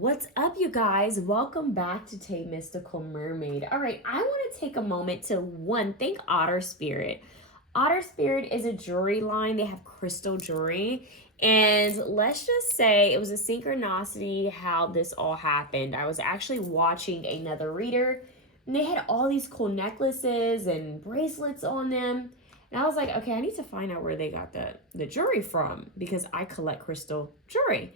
What's up, you guys? Welcome back to TayMysticalMermaid. All right, I want to take a moment to thank Otter Spirit. Otter Spirit is a jewelry line. They have crystal jewelry. And let's just say it was a synchronicity how this all happened. I was actually watching another reader, and they had all these cool necklaces and bracelets on them. And I was like, okay, I need to find out where they got the jewelry from because I collect crystal jewelry.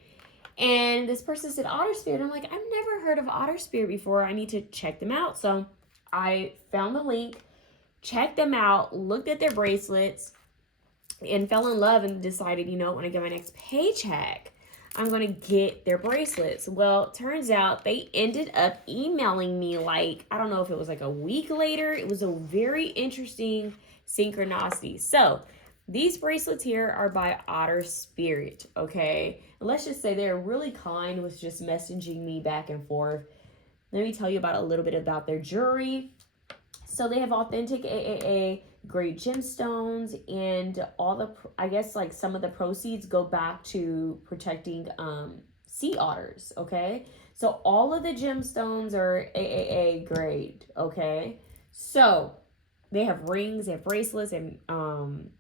And this person said Otter Spirit. I'm like, I've never heard of Otter Spirit before. I need to check them out. So I found the link, checked them out, looked at their bracelets, and fell in love and decided, you know, when I get my next paycheck, I'm going to get their bracelets. Well, turns out they ended up emailing me like, I don't know if it was like a week later. It was a very interesting synchronicity. So these bracelets here are by Otter Spirit, okay? And let's just say they're really kind with just messaging me back and forth. Let me tell you about a little bit about their jewelry. So they have authentic AAA grade gemstones, and all the, I guess like some of the proceeds go back to protecting sea otters, okay? So all of the gemstones are AAA grade, okay? So they have rings, they have bracelets, and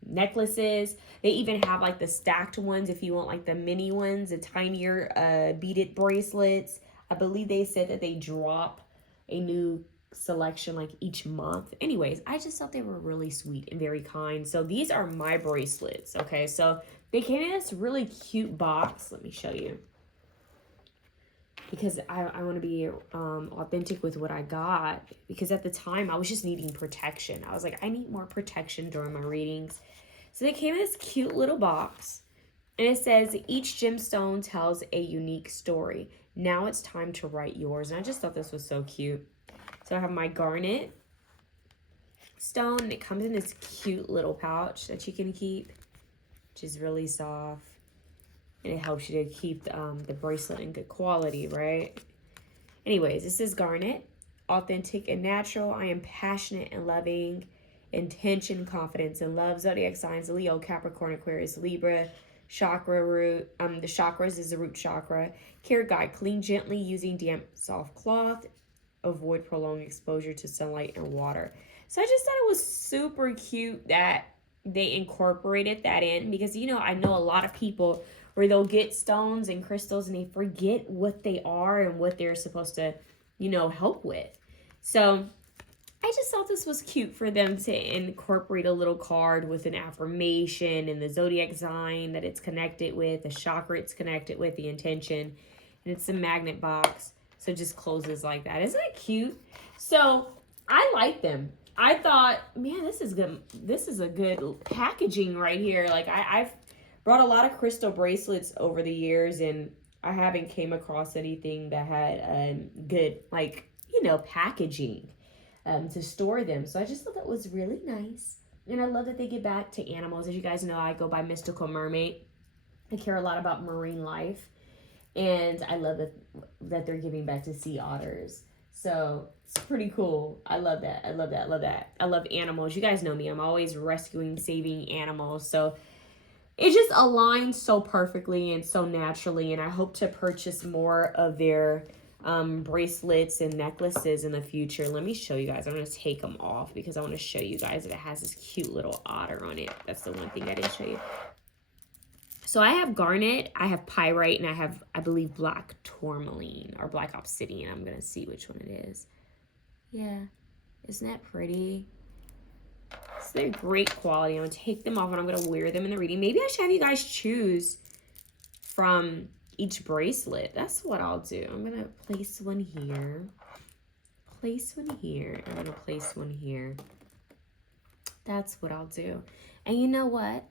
necklaces. They even have like the stacked ones if you want like the mini ones, the tinier beaded bracelets. I believe they said that they drop a new selection like each month. Anyways, I just thought they were really sweet and very kind. So these are my bracelets, okay? So they came in this really cute box. Let me show you. Because I want to be authentic with what I got. Because at the time, I was just needing protection. I was like, I need more protection during my readings. So they came in this cute little box. And it says, each gemstone tells a unique story. Now it's time to write yours. And I just thought this was so cute. So I have my garnet stone. And it comes in this cute little pouch that you can keep. Which is really soft. And it helps you to keep the bracelet in good quality, right? Anyways, this is garnet, authentic and natural. I am passionate and loving, intention, confidence, and love. Zodiac signs: Leo, Capricorn, Aquarius, Libra. Chakra root. The chakras is the root chakra. Care guide: clean gently using damp, soft cloth. Avoid prolonged exposure to sunlight and water. So I just thought it was super cute that they incorporated that in, because you know, I know a lot of people where they'll get stones and crystals and they forget what they are and what they're supposed to, you know, help with. So I just thought this was cute for them to incorporate a little card with an affirmation and the zodiac sign that it's connected with, the chakra it's connected with, the intention, and it's a magnet box. So it just closes like that. Isn't that cute? So I like them. I thought, man, this is good. This is a good packaging right here. Like I've brought a lot of crystal bracelets over the years, and I haven't came across anything that had good, like, you know, packaging to store them. So I just thought that was really nice. And I love that they get back to animals. As you guys know, I go by Mystical Mermaid. I care a lot about marine life. And I love that they're giving back to sea otters. So it's pretty cool. I love that. I love that. I love that. I love animals. You guys know me. I'm always rescuing, saving animals. So it just aligns so perfectly and so naturally, and I hope to purchase more of their bracelets and necklaces in the future. Let me show you guys. I'm going to take them off because I want to show you guys that it has this cute little otter on it. That's the one thing I didn't show you. So I have garnet, I have pyrite, and I have, I believe, black tourmaline or black obsidian. I'm going to see which one it is. Yeah. Isn't that pretty? So they're great quality. I'm going to take them off and I'm going to wear them in the reading. Maybe I should have you guys choose from each bracelet. That's what I'll do. I'm going to place one here. Place one here. I'm going to place one here. That's what I'll do. And you know what?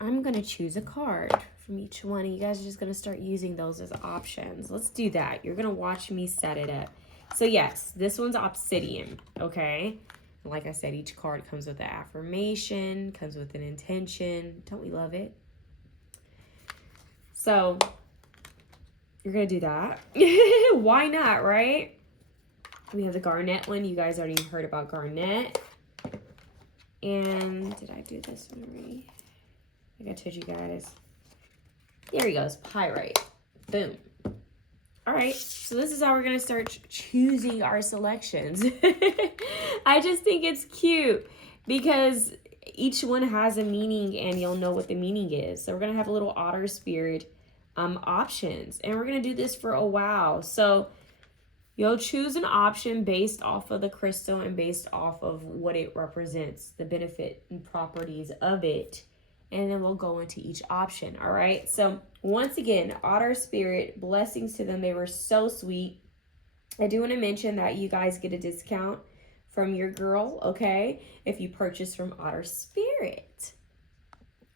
I'm going to choose a card from each one. And you guys are just going to start using those as options. Let's do that. You're going to watch me set it up. So yes, this one's obsidian, okay? Like I said, each card comes with an affirmation, comes with an intention. Don't we love it? So you're going to do that. Why not, right? We have the garnet one. You guys already heard about garnet. And did I do this one already? I think I told you guys. There he goes. Pyrite. Boom. All right, so this is how we're going to start choosing our selections. I just think it's cute because each one has a meaning and you'll know what the meaning is. So we're going to have a little otter spirit options, and we're going to do this for a while. So you'll choose an option based off of the crystal and based off of what it represents, the benefit and properties of it. And then we'll go into each option. All right. So once again, Otter Spirit, blessings to them. They were so sweet. I do want to mention that you guys get a discount from your girl, okay, if you purchase from Otter Spirit.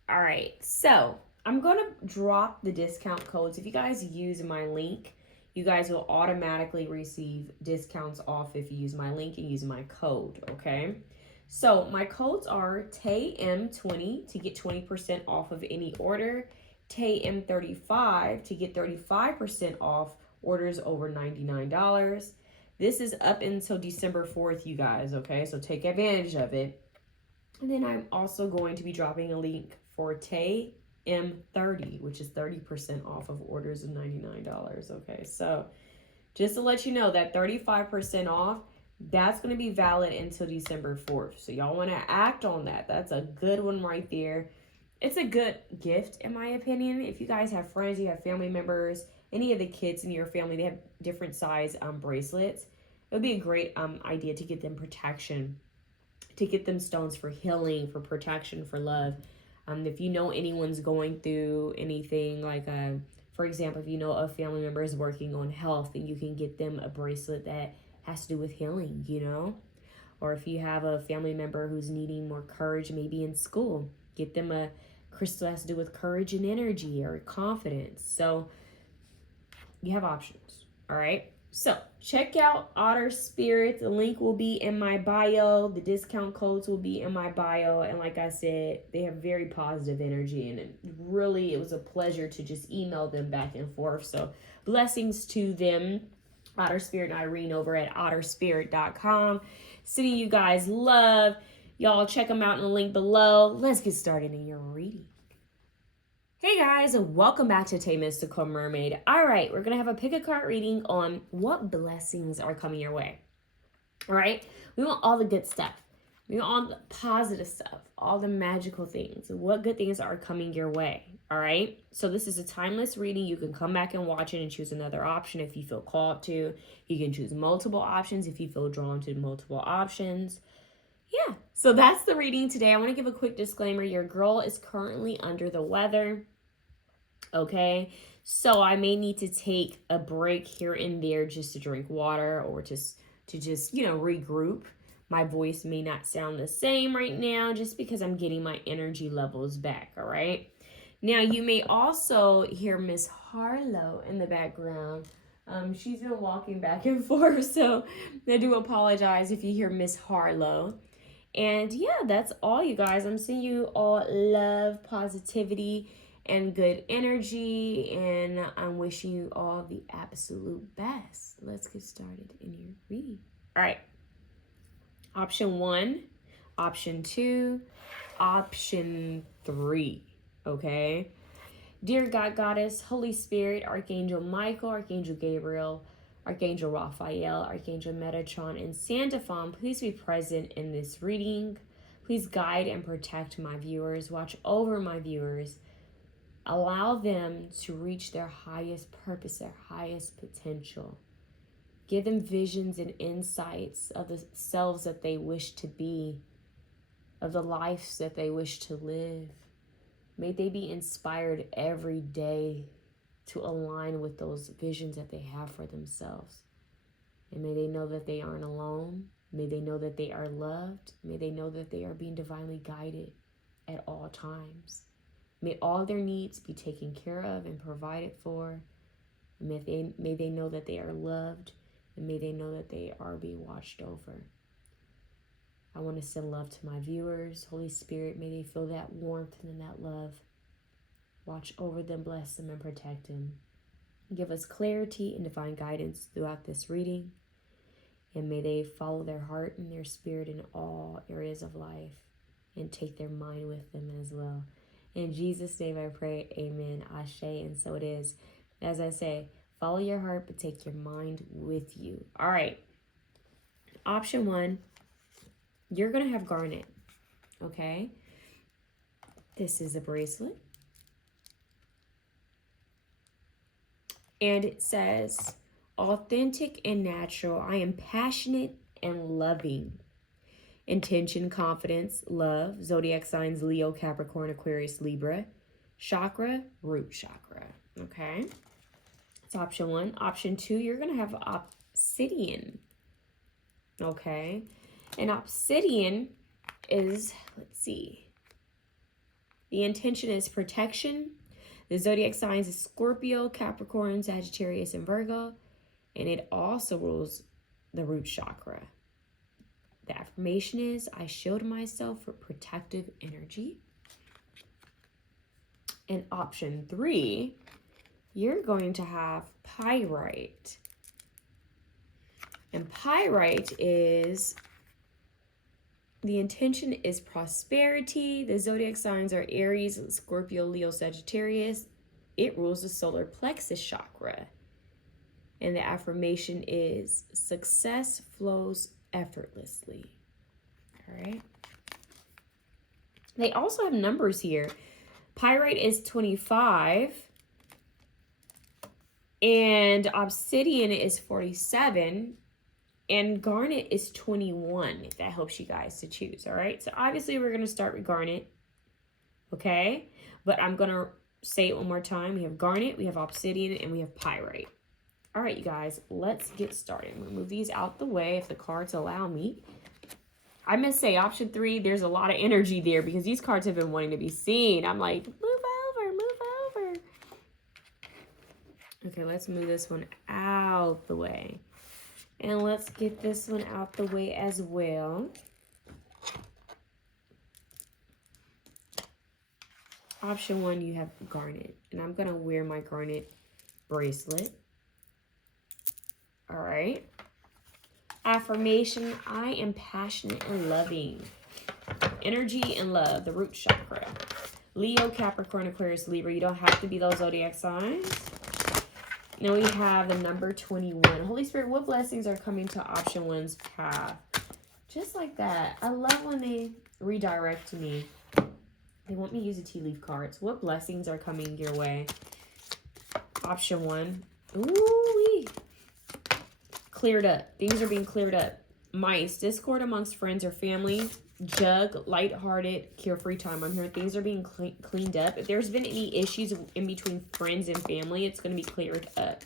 All right. So I'm going to drop the discount codes. If you guys use my link, you guys will automatically receive discounts off if you use my link and use my code, okay? So my codes are TAYM20 to get 20% off of any order, TAYM35 to get 35% off orders over $99. This is up until December 4th, you guys, okay? So take advantage of it. And then I'm also going to be dropping a link for TayM30, which is 30% off of orders of $99, okay? So just to let you know that 35% off, that's going to be valid until December 4th. So y'all want to act on that. That's a good one right there. It's a good gift, in my opinion. If you guys have friends, you have family members, any of the kids in your family, they have different size bracelets. It would be a great idea to get them protection, to get them stones for healing, for protection, for love. If you know anyone's going through anything like for example, if you know a family member is working on health, and you can get them a bracelet that has to do with healing, you know? Or if you have a family member who's needing more courage, maybe in school, get them a crystal that has to do with courage and energy or confidence. So you have options, all right? So check out Otter Spirit. The link will be in my bio. The discount codes will be in my bio. And like I said, they have very positive energy. And it was a pleasure to just email them back and forth. So blessings to them. Otter Spirit and Irene over at otterspirit.com. Sending you guys love. Y'all check them out in the link below. Let's get started in your reading. Hey guys, welcome back to Tay Mystical Mermaid. All right, we're going to have a pick a card reading on what blessings are coming your way. All right, we want all the good stuff. We want all the positive stuff, all the magical things. What good things are coming your way? All right, so this is a timeless reading. You can come back and watch it and choose another option if you feel called to. You can choose multiple options if you feel drawn to multiple options. Yeah, so that's the reading today. I want to give a quick disclaimer. Your girl is currently under the weather. Okay, so I may need to take a break here and there just to drink water or just to regroup. My voice may not sound the same right now just because I'm getting my energy levels back, all right? Now, you may also hear Miss Harlow in the background. She's been walking back and forth, so I do apologize if you hear Miss Harlow. And yeah, that's all, you guys. I'm sending you all love, positivity, and good energy, and I'm wishing you all the absolute best. Let's get started in your reading. All right. Option 1, option 2, option 3. Okay. Dear God, Goddess, Holy Spirit, Archangel Michael, Archangel Gabriel, Archangel Raphael, Archangel Metatron, and Santa Fawn, please be present in this reading. Please guide and protect my viewers. Watch over my viewers. Allow them to reach their highest purpose, their highest potential. Give them visions and insights of the selves that they wish to be, of the lives that they wish to live. May they be inspired every day to align with those visions that they have for themselves. And may they know that they aren't alone. May they know that they are loved. May they know that they are being divinely guided at all times. May all their needs be taken care of and provided for. May they know that they are loved, and may they know that they are being watched over. I want to send love to my viewers. Holy Spirit, may they feel that warmth and that love. Watch over them, bless them, and protect them. Give us clarity and divine guidance throughout this reading. And may they follow their heart and their spirit in all areas of life and take their mind with them as well. In Jesus' name I pray, amen, ashe, and so it is. As I say, Follow your heart, but take your mind with you. All right. Option 1, you're going to have garnet. Okay. This is a bracelet. And it says, authentic and natural. I am passionate and loving. Intention, confidence, love. Zodiac signs, Leo, Capricorn, Aquarius, Libra. Chakra, root chakra. Okay. That's option 1. Option 2, you're going to have obsidian. Okay. And obsidian is, let's see. The intention is protection. The zodiac signs is Scorpio, Capricorn, Sagittarius, and Virgo. And it also rules the root chakra. The affirmation is, I shield myself with protective energy. And option 3, you're going to have pyrite. And pyrite is, the intention is prosperity. The zodiac signs are Aries, Scorpio, Leo, Sagittarius. It rules the solar plexus chakra. And the affirmation is, success flows effortlessly. All right. They also have numbers here. Pyrite is 25. And obsidian is 47. And garnet is 21, if that helps you guys to choose. All right. So obviously we're going to start with garnet. Okay. But I'm going to say it one more time. We have garnet, we have obsidian, and we have pyrite. All right, you guys, let's get started. I'm going to move these out the way if the cards allow me. I must say, option 3, there's a lot of energy there because these cards have been wanting to be seen. I'm like, move over, move over. Okay, let's move this one out the way. And let's get this one out the way as well. Option 1, you have garnet. And I'm going to wear my garnet bracelet. All right. Affirmation, I am passionate and loving. Energy and love, the root chakra. Leo, Capricorn, Aquarius, Libra. You don't have to be those zodiac signs. Now we have the number 21. Holy Spirit, what blessings are coming to option 1's path? Just like that. I love when they redirect me. They want me to use the tea leaf cards. What blessings are coming your way? Option 1. Ooh-wee. Cleared up. Things are being cleared up. Mice. Discord amongst friends or family. Jug. Lighthearted. Carefree time. I'm hearing things are being cleaned up. If there's been any issues in between friends and family, it's going to be cleared up.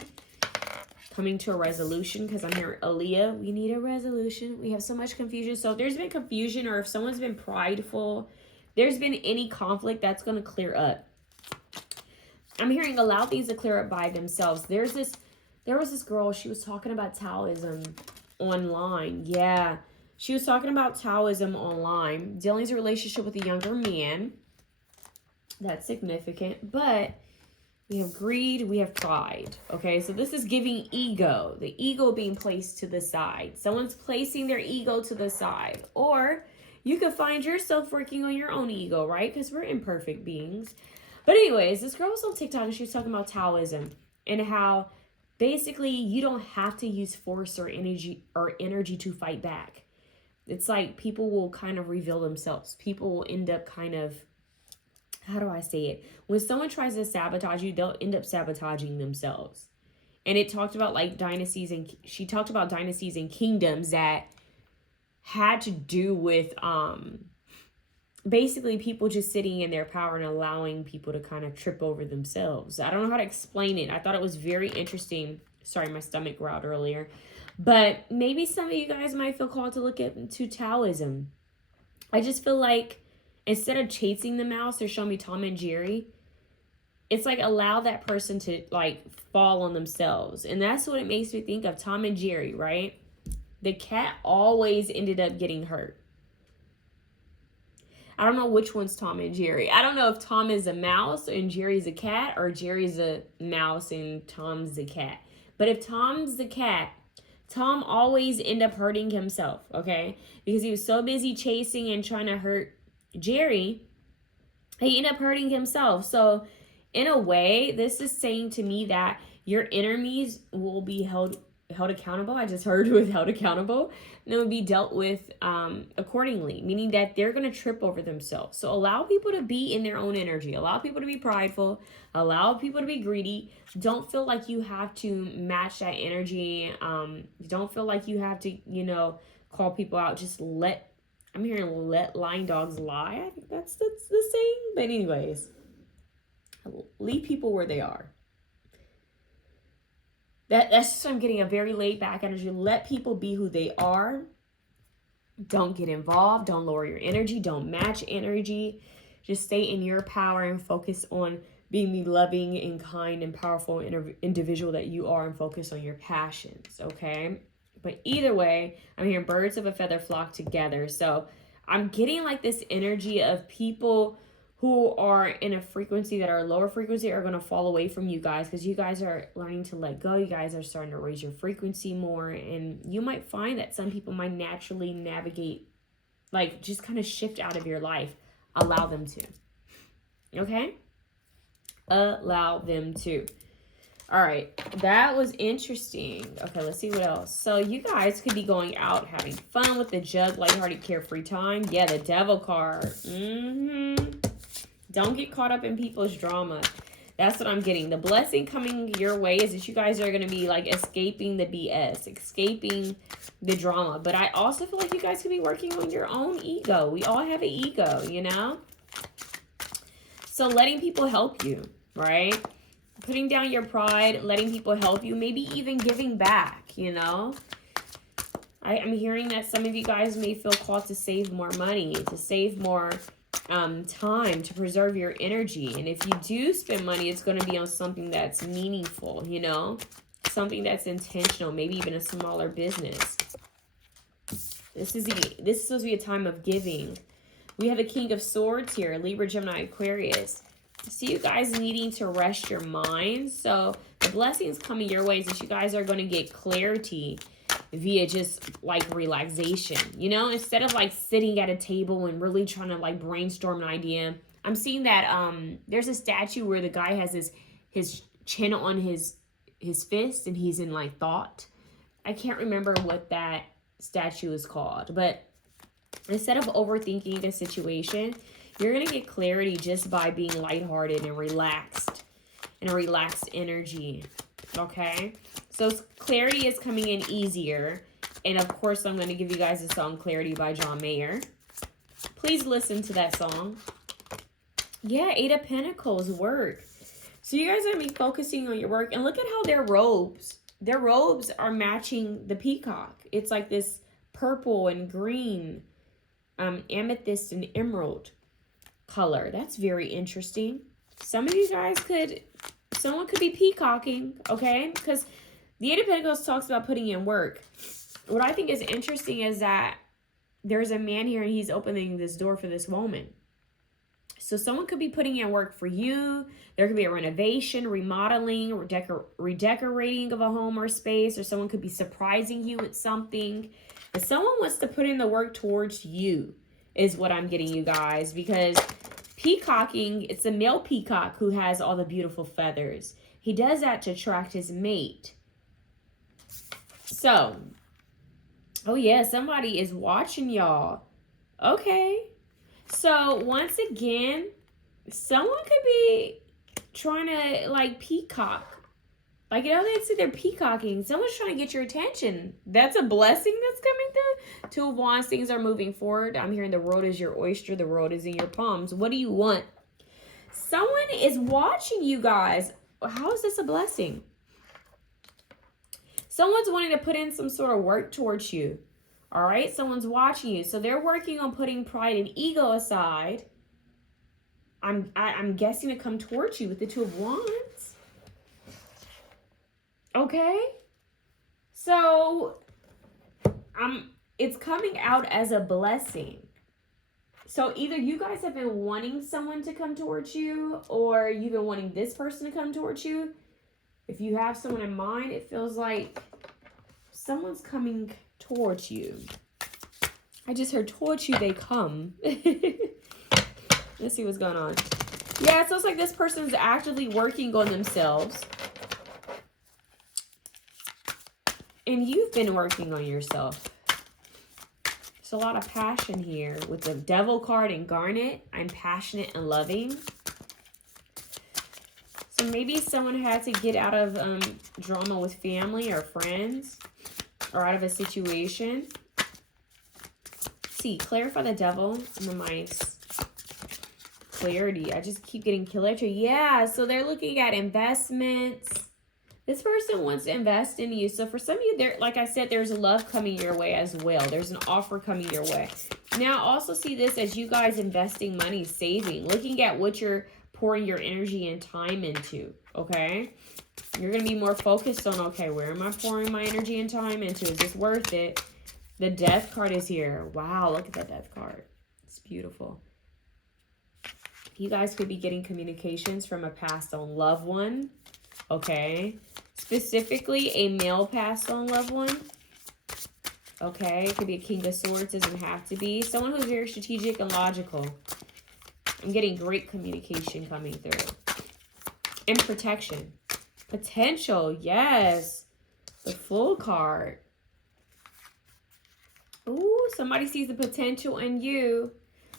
Coming to a resolution, because I'm hearing Aaliyah. We need a resolution. We have so much confusion. So if there's been confusion or if someone's been prideful, there's been any conflict, that's going to clear up. I'm hearing allow things to clear up by themselves. There was this girl, she was talking about Taoism online. Yeah, she was talking about Taoism online. Dealing's a relationship with a younger man. That's significant. But we have greed, we have pride. Okay, so this is giving ego. The ego being placed to the side. Someone's placing their ego to the side. Or you could find yourself working on your own ego, right? Because we're imperfect beings. But anyways, this girl was on TikTok and she was talking about Taoism and how basically you don't have to use force or energy to fight back. It's like people will kind of reveal themselves. People will end up kind of, how do I say it? When someone tries to sabotage you, they'll end up sabotaging themselves. And it talked about like dynasties, and she talked about dynasties and kingdoms that had to do with basically people just sitting in their power and allowing people to kind of trip over themselves. I don't know how to explain it. I thought it was very interesting. Sorry, my stomach growled earlier. But maybe some of you guys might feel called to look into Taoism. I just feel like instead of chasing the mouse, they're showing me Tom and Jerry. It's like allow that person to like fall on themselves. And that's what it makes me think of, Tom and Jerry, right? The cat always ended up getting hurt. I don't know which one's Tom and Jerry. I don't know if Tom is a mouse and Jerry's a cat, or Jerry's a mouse and Tom's the cat. But if Tom's the cat, Tom always end up hurting himself, okay? Because he was so busy chasing and trying to hurt Jerry, he ended up hurting himself. So in a way, this is saying to me that Your enemies will be held accountable. I just heard with held accountable. And it will be dealt with accordingly, meaning that they're going to trip over themselves. So allow people to be in their own energy. Allow people to be prideful. Allow people to be greedy. Don't feel like you have to match that energy. Don't feel like you have to, you know, call people out. Just I'm hearing let lying dogs lie. I think that's the saying. But anyways, leave people where they are. That's just, I'm getting a very laid back energy. Let people be who they are. Don't get involved. Don't lower your energy. Don't match energy. Just stay in your power and focus on being the loving and kind and powerful individual that you are, and focus on your passions, okay? But either way, I'm hearing birds of a feather flock together. So I'm getting like this energy of people who are in a frequency that are lower frequency are going to fall away from you guys, because you guys are learning to let go. You guys are starting to raise your frequency more, and you might find that some people might naturally navigate, like just kind of shift out of your life. Allow them to. Okay? Allow them to. All right, that was interesting. Okay, let's see what else. So you guys could be going out having fun with the jug, lighthearted, carefree time. Yeah, the devil card. Don't get caught up in people's drama. That's what I'm getting. The blessing coming your way is that you guys are going to be like escaping the BS, escaping the drama. But I also feel like you guys could be working on your own ego. We all have an ego, you know? So letting people help you, right? Putting down your pride, letting people help you, maybe even giving back, you know? I'm hearing that some of you guys may feel called to save more money, to save more time, to preserve your energy. And if you do spend money, it's going to be on something that's meaningful, you know, something that's intentional, maybe even a smaller business. This is supposed to be a time of giving. We have a King of Swords here, Libra, Gemini, Aquarius. See you guys needing to rest your mind. So the blessings coming your way is that you guys are going to get clarity via just like relaxation, you know, instead of like sitting at a table and really trying to like brainstorm an idea. I'm seeing that there's a statue where the guy has his chin on his fist and he's in like thought. I can't remember what that statue is called, but instead of overthinking the situation, you're going to get clarity just by being lighthearted and relaxed, in a relaxed energy, okay? So clarity is coming in easier. And of course, I'm going to give you guys the song Clarity by John Mayer. Please listen to that song. Yeah, 8 of Pentacles, work. So you guys are going to be focusing on your work. And look at how their robes are matching the peacock. It's like this purple and green, amethyst and emerald color. That's very interesting. Some of you guys someone could be peacocking, okay? Because the 8 of Pentacles talks about putting in work. What I think is interesting is that there's a man here and he's opening this door for this woman. So someone could be putting in work for you. There could be a renovation, remodeling, redecorating of a home or space, or someone could be surprising you with something. But someone wants to put in the work towards you is what I'm getting, you guys, because peacocking, it's a male peacock who has all the beautiful feathers. He does that to attract his mate. So, oh yeah, somebody is watching y'all. Okay. So, once again, someone could be trying to, like, peacock. Like, you know, they say they're peacocking. Someone's trying to get your attention. That's a blessing that's coming through. 2 of Wands, things are moving forward. I'm hearing the world is your oyster. The world is in your palms. What do you want? Someone is watching you guys. How is this a blessing? Someone's wanting to put in some sort of work towards you. All right? Someone's watching you. So they're working on putting pride and ego aside. I'm guessing to come towards you with the 2 of Wands. Okay? So it's coming out as a blessing. So either you guys have been wanting someone to come towards you, or you've been wanting this person to come towards you. If you have someone in mind, it feels like someone's coming towards you. I just heard towards you they come. Let's see what's going on. Yeah, it feels like this person is actively working on themselves. And you've been working on yourself. There's a lot of passion here. With the Devil card and Garnet, I'm passionate and loving. So maybe someone had to get out of drama with family or friends, or out of a situation. See, clarify the Devil and the Mice. Clarity. I just keep getting killer. Yeah, so they're looking at investments. This person wants to invest in you. So for some of you, there, like I said, there's love coming your way as well. There's an offer coming your way. Now, also see this as you guys investing money, saving, looking at what you're pouring your energy and time into, okay? You're going to be more focused on, okay, where am I pouring my energy and time into? Is this worth it? The Death card is here. Wow, look at that Death card. It's beautiful. You guys could be getting communications from a passed on loved one, okay? Specifically, a male passed on loved one, okay? It could be a King of Swords, doesn't have to be. Someone who's very strategic and logical. I'm getting great communication coming through. And protection. Potential, yes. The Full card. Ooh, somebody sees the potential in you.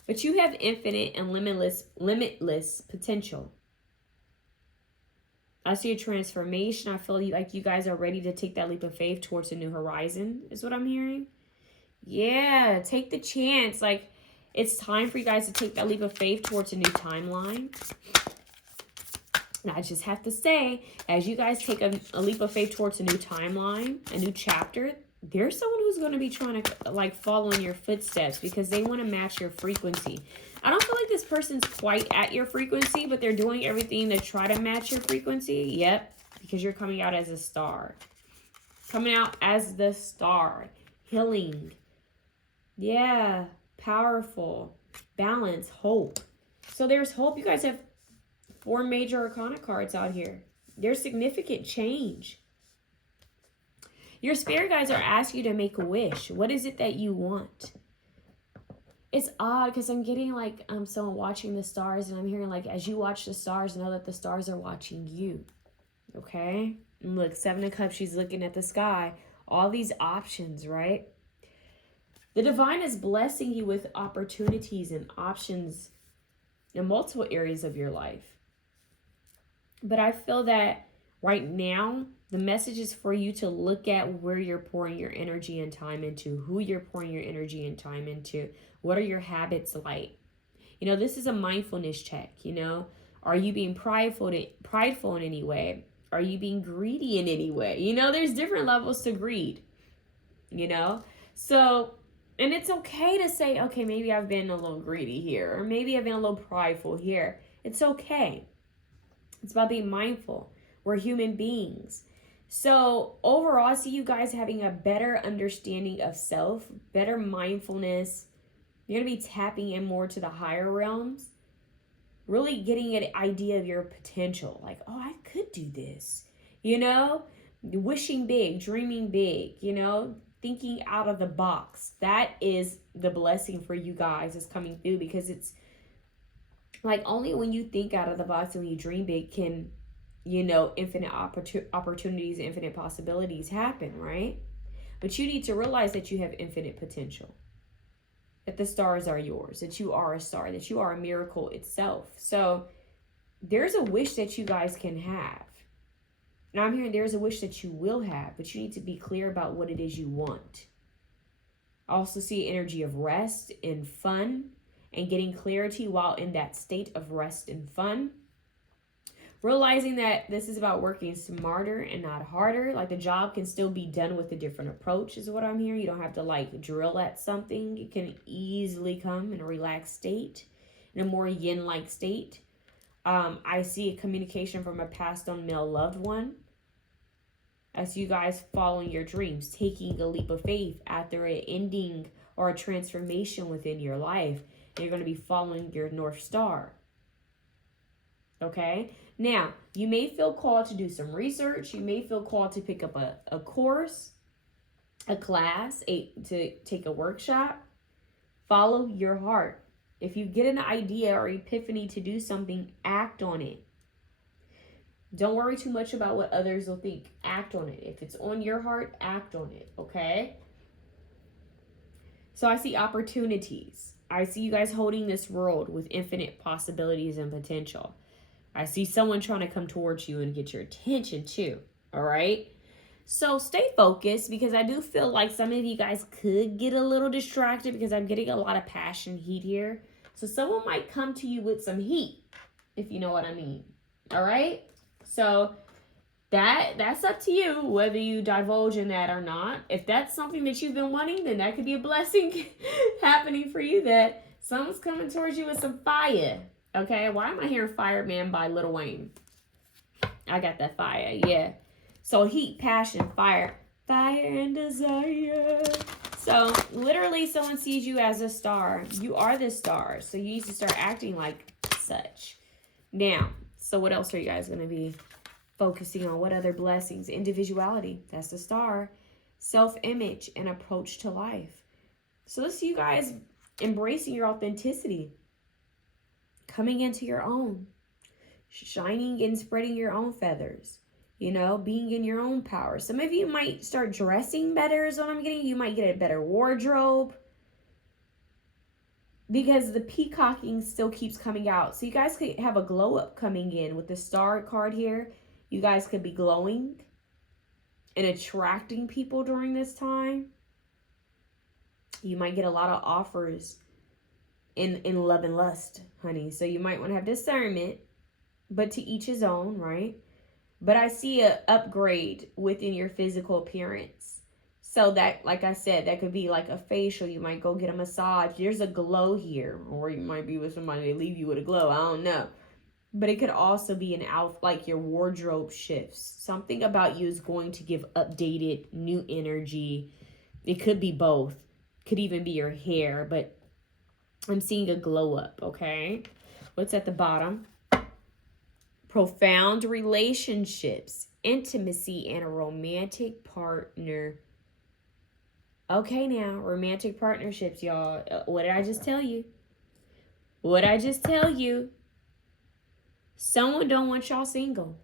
But you have infinite and limitless potential. I see a transformation. I feel like you guys are ready to take that leap of faith towards a new horizon, is what I'm hearing. Yeah, take the chance. Like, it's time for you guys to take that leap of faith towards a new timeline. And I just have to say, as you guys take a leap of faith towards a new timeline, a new chapter, there's someone who's going to be trying to like follow in your footsteps because they want to match your frequency. I don't feel like this person's quite at your frequency, but they're doing everything to try to match your frequency. Yep, because you're coming out as a star. Coming out as the star. Healing. Yeah, powerful. Balance, hope. So there's hope. You guys have 4 major arcana cards out here. There's significant change. Your spirit guides are asking you to make a wish. What is it that you want? It's odd because I'm getting like someone watching the stars, and I'm hearing like, as you watch the stars, know that the stars are watching you. Okay? And look, 7 of Cups, she's looking at the sky. All these options, right? The divine is blessing you with opportunities and options in multiple areas of your life. But I feel that right now, the message is for you to look at where you're pouring your energy and time into, who you're pouring your energy and time into. What are your habits like? You know, this is a mindfulness check, you know. Are you being prideful in any way? Are you being greedy in any way? You know, there's different levels to greed, you know. So, and it's okay to say, okay, maybe I've been a little greedy here, or maybe I've been a little prideful here. It's okay. It's about being mindful. We're human beings. So overall, I see you guys having a better understanding of self, better mindfulness. You're going to be tapping in more to the higher realms. Really getting an idea of your potential. Like, oh, I could do this. You know, wishing big, dreaming big, you know, thinking out of the box. That is the blessing for you guys is coming through, because it's like only when you think out of the box and when you dream big can, you know, infinite opportunities, infinite possibilities happen, right? But you need to realize that you have infinite potential, that the stars are yours, that you are a star, that you are a miracle itself. So there's a wish that you guys can have. Now I'm hearing there's a wish that you will have, but you need to be clear about what it is you want. I also see energy of rest and fun and getting clarity while in that state of rest and fun. Realizing that this is about working smarter and not harder. Like the job can still be done with a different approach is what I'm hearing. You don't have to like drill at something. You can easily come in a relaxed state, in a more yin-like state. I see a communication from a passed on male loved one. As you guys following your dreams, taking a leap of faith after an ending or a transformation within your life. And you're going to be following your North Star. Okay? Now, you may feel called to do some research. You may feel called to pick up a course, a class, to take a workshop. Follow your heart. If you get an idea or epiphany to do something, act on it. Don't worry too much about what others will think. Act on it. If it's on your heart, act on it, okay? So I see opportunities. I see you guys holding this world with infinite possibilities and potential. I see someone trying to come towards you and get your attention too, all right? So stay focused, because I do feel like some of you guys could get a little distracted, because I'm getting a lot of passion heat here. So someone might come to you with some heat, if you know what I mean, all right? So that's up to you, whether you divulge in that or not. If that's something that you've been wanting, then that could be a blessing happening for you, that someone's coming towards you with some fire. Okay, why am I hearing Fireman by Lil Wayne? I got that fire, yeah. So heat, passion, fire and desire. So literally someone sees you as a star. You are the star, so you need to start acting like such. Now, so what else are you guys going to be focusing on? What other blessings? Individuality, that's the star. Self-image and approach to life. So let's see you guys embracing your authenticity, coming into your own, shining and spreading your own feathers, you know, being in your own power. Some of you might start dressing better is what I'm getting. You might get a better wardrobe, because the peacocking still keeps coming out. So you guys could have a glow up coming in with the star card here. You guys could be glowing and attracting people during this time. You might get a lot of offers in love and lust, honey. So you might want to have discernment, but to each his own, right? But I see a upgrade within your physical appearance. So that, like I said, that could be like a facial. You might go get a massage. There's a glow here. Or you might be with somebody, they leave you with a glow. I don't know. But it could also be an out, like your wardrobe shifts. Something about you is going to give updated, new energy. It could be both. Could even be your hair. But I'm seeing a glow up, okay? What's at the bottom? Profound relationships, intimacy, and a romantic partner. Okay, now, romantic partnerships, y'all. What did I just tell you? What did I just tell you? Someone don't want y'all single.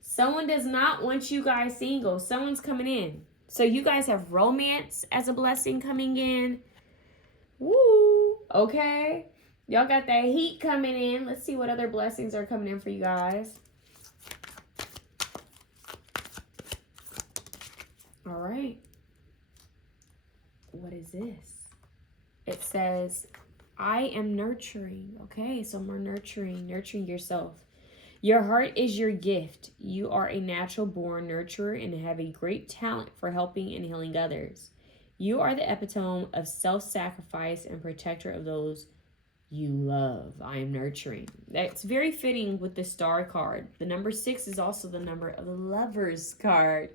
Someone does not want you guys single. Someone's coming in. So you guys have romance as a blessing coming in. Woo! Okay. Y'all got that heat coming in. Let's see what other blessings are coming in for you guys. All right. What is this? It says, I am nurturing. Okay, so more nurturing yourself. Your heart is your gift. You are a natural born nurturer and have a great talent for helping and healing others. You are the epitome of self-sacrifice and protector of those you love. I am nurturing. That's very fitting with the star card. The number 6 is also the number of the Lovers card.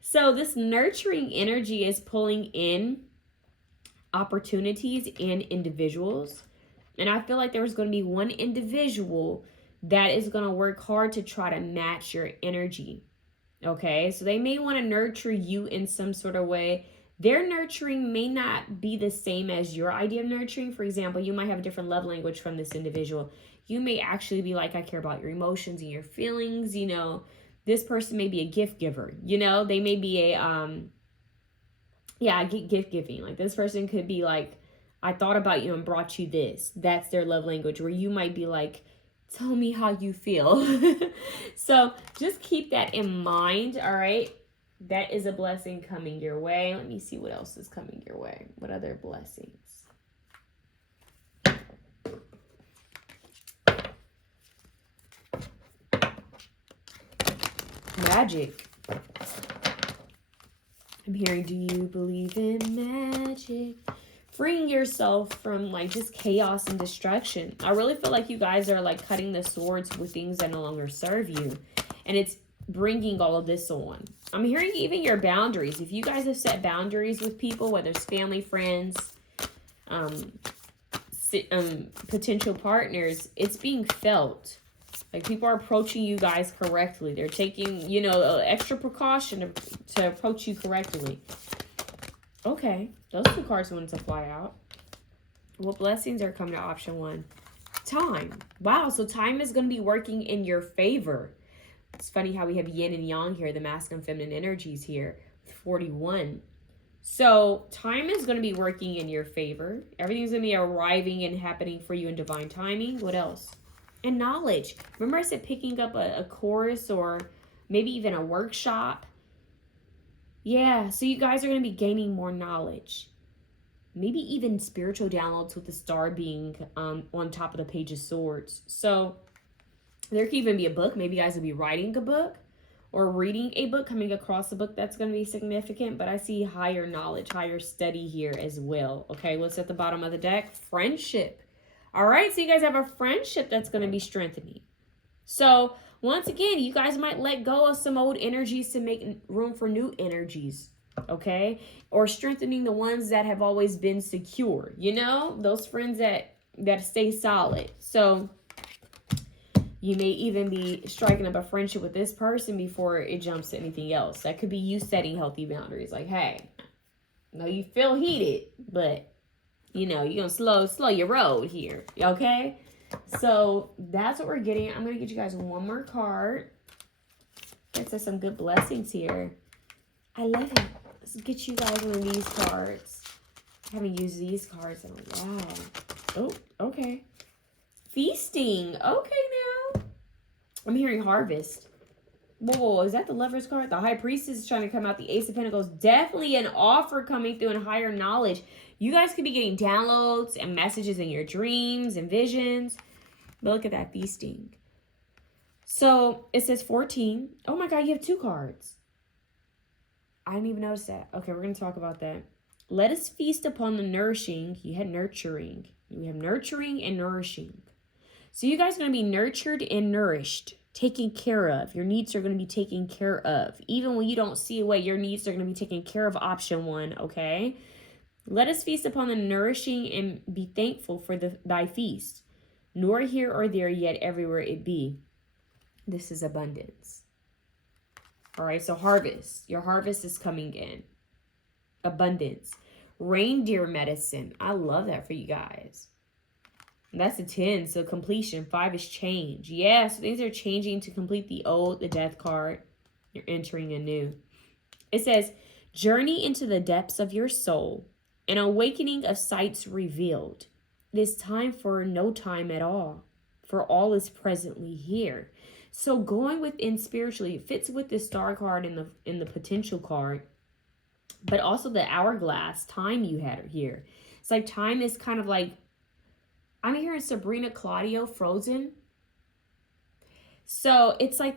So this nurturing energy is pulling in opportunities and individuals. And I feel like there's going to be one individual that is going to work hard to try to match your energy. Okay, so they may want to nurture you in some sort of way. Their nurturing may not be the same as your idea of nurturing. For example, you might have a different love language from this individual. You may actually be like, I care about your emotions and your feelings. You know, this person may be a gift giver. You know, they may be gift giving. Like this person could be like, I thought about you and brought you this. That's their love language. Where you might be like, tell me how you feel. So just keep that in mind, all right? That is a blessing coming your way. Let me see what else is coming your way. What other blessings? Magic. I'm hearing, do you believe in magic? Freeing yourself from like just chaos and destruction. I really feel like you guys are like cutting the swords with things that no longer serve you. And it's bringing all of this on. I'm hearing even your boundaries. If you guys have set boundaries with people, whether it's family, friends, potential partners, it's being felt. Like people are approaching you guys correctly. They're taking, you know, extra precaution to approach you correctly. Okay, those 2 cards wanted to fly out. What blessings are coming to option 1? time. Wow, so time is going to be working in your favor. It's funny how we have yin and yang here, the masculine and feminine energies here, 41. So time is going to be working in your favor. Everything's going to be arriving and happening for you in divine timing. What else? And knowledge. Remember I said picking up a course or maybe even a workshop? Yeah, so you guys are going to be gaining more knowledge. Maybe even spiritual downloads with the star being on top of the Page of Swords. So there could even be a book. Maybe you guys will be writing a book or reading a book, coming across a book that's going to be significant. But I see higher knowledge, higher study here as well. Okay, what's at the bottom of the deck? Friendship. All right, so you guys have a friendship that's going to be strengthening. So once again, you guys might let go of some old energies to make room for new energies. Okay, or strengthening the ones that have always been secure, you know, those friends that stay solid. So you may even be striking up a friendship with this person before it jumps to anything else. That could be you setting healthy boundaries, like, hey, I know you feel heated, but you know, you're gonna slow your road here. Okay, so that's what we're getting. I'm gonna get you guys one more card. It says some good blessings here. I love it. Let's get you guys one of these cards. I haven't used these cards in a while. Oh, okay. Feasting. Okay, now. I'm hearing harvest. Whoa, is that the Lover's card? The High Priestess is trying to come out. The Ace of Pentacles. Definitely an offer coming through and higher knowledge. You guys could be getting downloads and messages in your dreams and visions. But look at that feasting. So it says 14. Oh my God, you have 2 cards. I didn't even notice that. Okay, we're going to talk about that. Let us feast upon the nourishing. You had nurturing. We have nurturing and nourishing. So you guys are going to be nurtured and nourished, taken care of. Your needs are going to be taken care of. Even when you don't see a way, your needs are going to be taken care of. Option 1, okay? Let us feast upon the nourishing and be thankful for thy feast. Nor here or there, yet everywhere it be. This is abundance. All right, so harvest. Your harvest is coming in. Abundance. Reindeer medicine. I love that for you guys. And that's a 10, so completion. 5 is change. Yeah, so things are changing to complete the old, the death card. You're entering a new. It says, journey into the depths of your soul. An awakening of sights revealed. It is time for no time at all. For all is presently here. So going within spiritually, it fits with the star card in the potential card, but also the hourglass time you had here. It's like time is kind of like, I'm hearing Sabrina Claudio Frozen. So it's like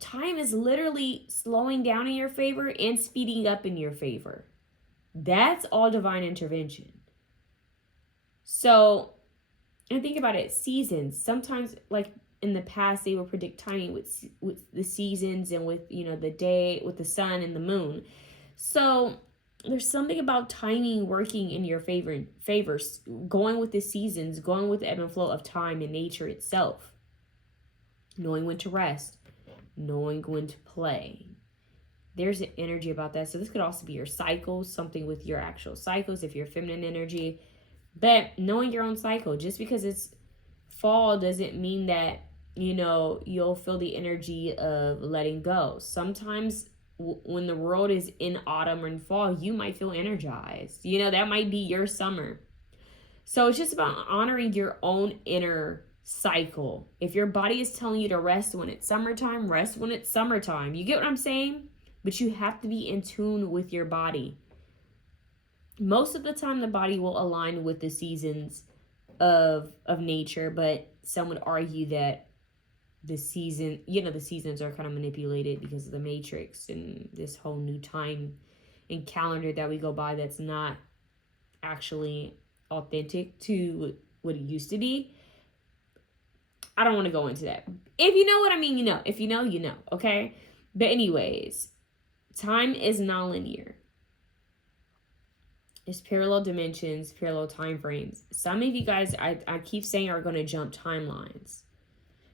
time is literally slowing down in your favor and speeding up in your favor. That's all divine intervention. So, and think about it, seasons. Sometimes, like, in the past, they would predict timing with the seasons and with, you know, the day, with the sun and the moon. So there's something about timing working in your favor, going with the seasons, going with the ebb and flow of time and nature itself. Knowing when to rest, knowing when to play. There's an energy about that. So this could also be your cycles, something with your actual cycles, if you're feminine energy. But knowing your own cycle, just because it's fall doesn't mean that, you know, you'll feel the energy of letting go. Sometimes when the world is in autumn or in fall, you might feel energized. You know, that might be your summer. So it's just about honoring your own inner cycle. If your body is telling you to rest when it's summertime, rest when it's summertime. You get what I'm saying? But you have to be in tune with your body. Most of the time, the body will align with the seasons of nature, but some would argue that the seasons are kind of manipulated because of the matrix and this whole new time and calendar that we go by that's not actually authentic to what it used to be. I don't want to go into that. If you know what I mean, you know. If you know, you know, okay? But anyways, time is non-linear. It's parallel dimensions, parallel time frames. Some of you guys, I keep saying, are going to jump timelines.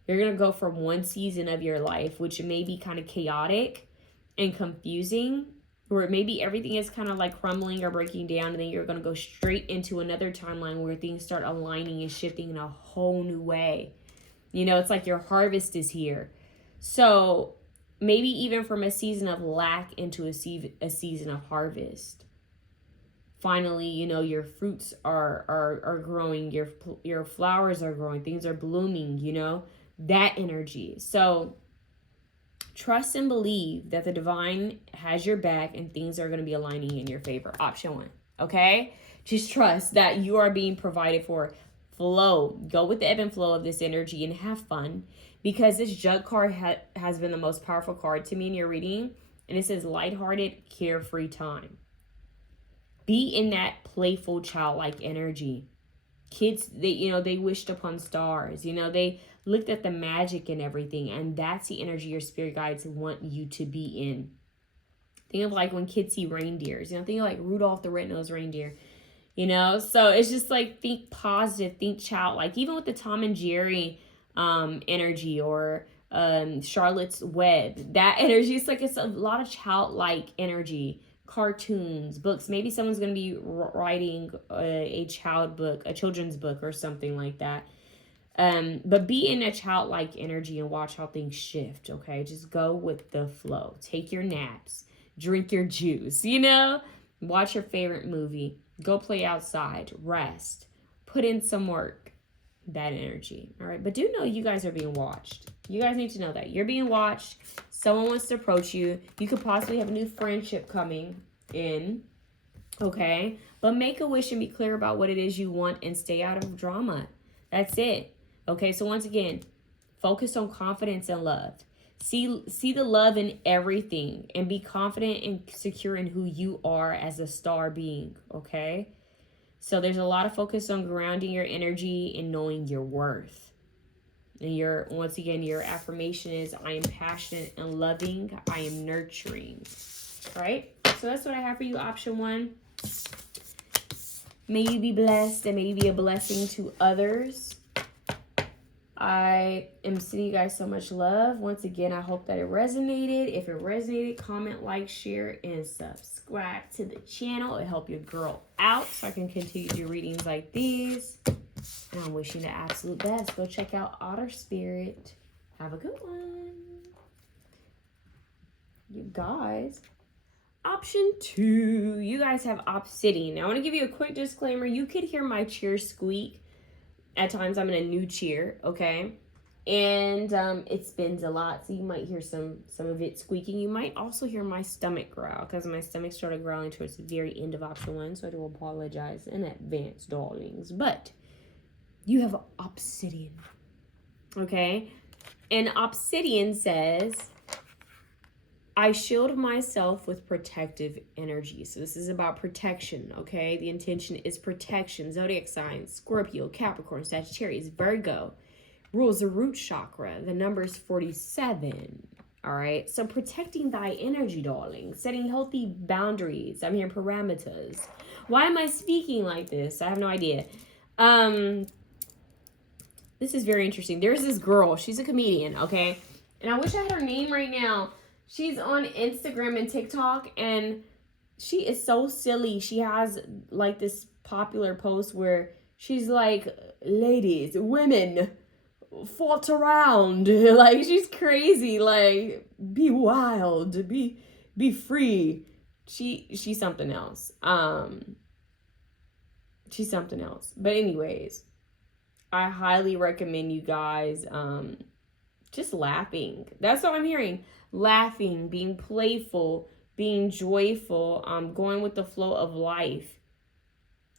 You're going to go from one season of your life, which may be kind of chaotic and confusing, Or maybe everything is kind of like crumbling or breaking down, and then you're going to go straight into another timeline where things start aligning and shifting in a whole new way. You know, it's like your harvest is here. So maybe even from a season of lack into a season of harvest. Finally, you know, your fruits are growing, your flowers are growing, things are blooming, you know, that energy. So trust and believe that the divine has your back and things are going to be aligning in your favor. Option 1. Okay? Just trust that you are being provided for. Flow. Go with the ebb and flow of this energy and have fun, because this Jug card has been the most powerful card to me in your reading. And it says lighthearted, carefree time. Be in that playful, childlike energy. Kids, they wished upon stars. You know, they looked at the magic and everything. And that's the energy your spirit guides want you to be in. Think of like when kids see reindeers. You know, think of like Rudolph the Red-Nosed Reindeer. You know, so it's just like think positive, think childlike. Even with the Tom and Jerry energy, or Charlotte's Web, that energy, it's a lot of childlike energy. Cartoons, books. Maybe someone's going to be writing a children's book or something like that. But be in a childlike energy and watch how things shift, okay? Just go with the flow. Take your naps. Drink your juice, you know? Watch your favorite movie. Go play outside. Rest. Put in some work. That energy, all right? But do know you guys are being watched. You guys need to know that. You're being watched. Someone wants to approach you. You could possibly have a new friendship coming in, okay? But make a wish and be clear about what it is you want and stay out of drama. That's it, okay? So once again, focus on confidence and love. See the love in everything and be confident and secure in who you are as a star being, okay? So there's a lot of focus on grounding your energy and knowing your worth. And once again, your affirmation is, I am passionate and loving. I am nurturing. Right? So that's what I have for you, option 1. May you be blessed and may you be a blessing to others. I am sending you guys so much love. Once again, I hope that it resonated. If it resonated, comment, like, share, and subscribe to the channel. It'll help your girl out so I can continue to do readings like these. And I'm wishing the absolute best. Go check out Otter Spirit. Have a good one. You guys. Option 2. You guys have Obsidian. Now, I want to give you a quick disclaimer. You could hear my chair squeak. At times, I'm in a new chair, okay? And it spins a lot, so you might hear some of it squeaking. You might also hear my stomach growl, because my stomach started growling towards the very end of option 1, so I do apologize in advance, darlings. But you have Obsidian, okay? And Obsidian says, I shield myself with protective energy. So this is about protection, okay? The intention is protection. Zodiac signs, Scorpio, Capricorn, Sagittarius, Virgo. Rules the root chakra. The number is 47, all right? So protecting thy energy, darling. Setting healthy boundaries. I'm hearing parameters. Why am I speaking like this? I have no idea. This is very interesting. There's this girl. She's a comedian, okay? And I wish I had her name right now. She's on Instagram and TikTok, and she is so silly. She has, like, this popular post where she's like, ladies, women, fought around. Like, she's crazy. Like, be wild. Be free. She's something else. She's something else. But anyways, I highly recommend you guys just laughing. That's what I'm hearing. Laughing, being playful, being joyful, going with the flow of life.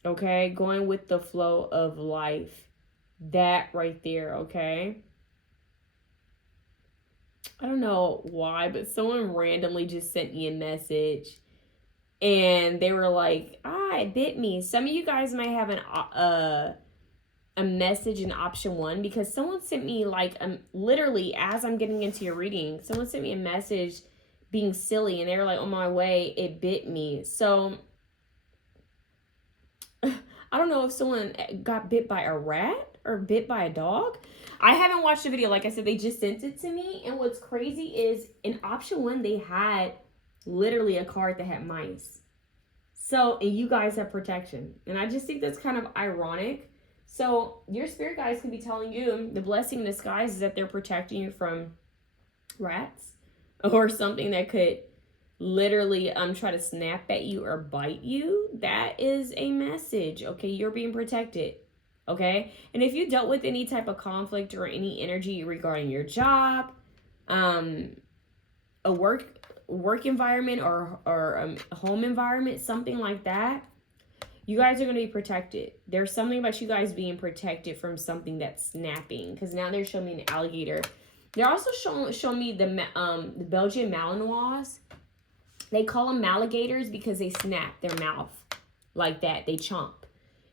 Okay? Going with the flow of life. That right there, okay? I don't know why, but someone randomly just sent me a message. And they were like, it bit me. Some of you guys might have a message in option 1, because someone sent me, like, literally as I'm getting into your reading, someone sent me a message being silly, and they were like, on my way, it bit me. So I don't know if someone got bit by a rat or bit by a dog. I haven't watched the video. Like I said, they just sent it to me. And what's crazy is in option 1, they had literally a card that had mice. So, and you guys have protection. And I just think that's kind of ironic. So your spirit guides could be telling you the blessing in disguise is that they're protecting you from rats or something that could literally try to snap at you or bite you. That is a message. Okay, you're being protected. Okay, and if you dealt with any type of conflict or any energy regarding your job, a work environment or a home environment, something like that, you guys are going to be protected. There's something about you guys being protected from something that's snapping, because now they're showing me an alligator. They're also showing me the Belgian Malinois. They call them alligators because they snap their mouth like that. They chomp.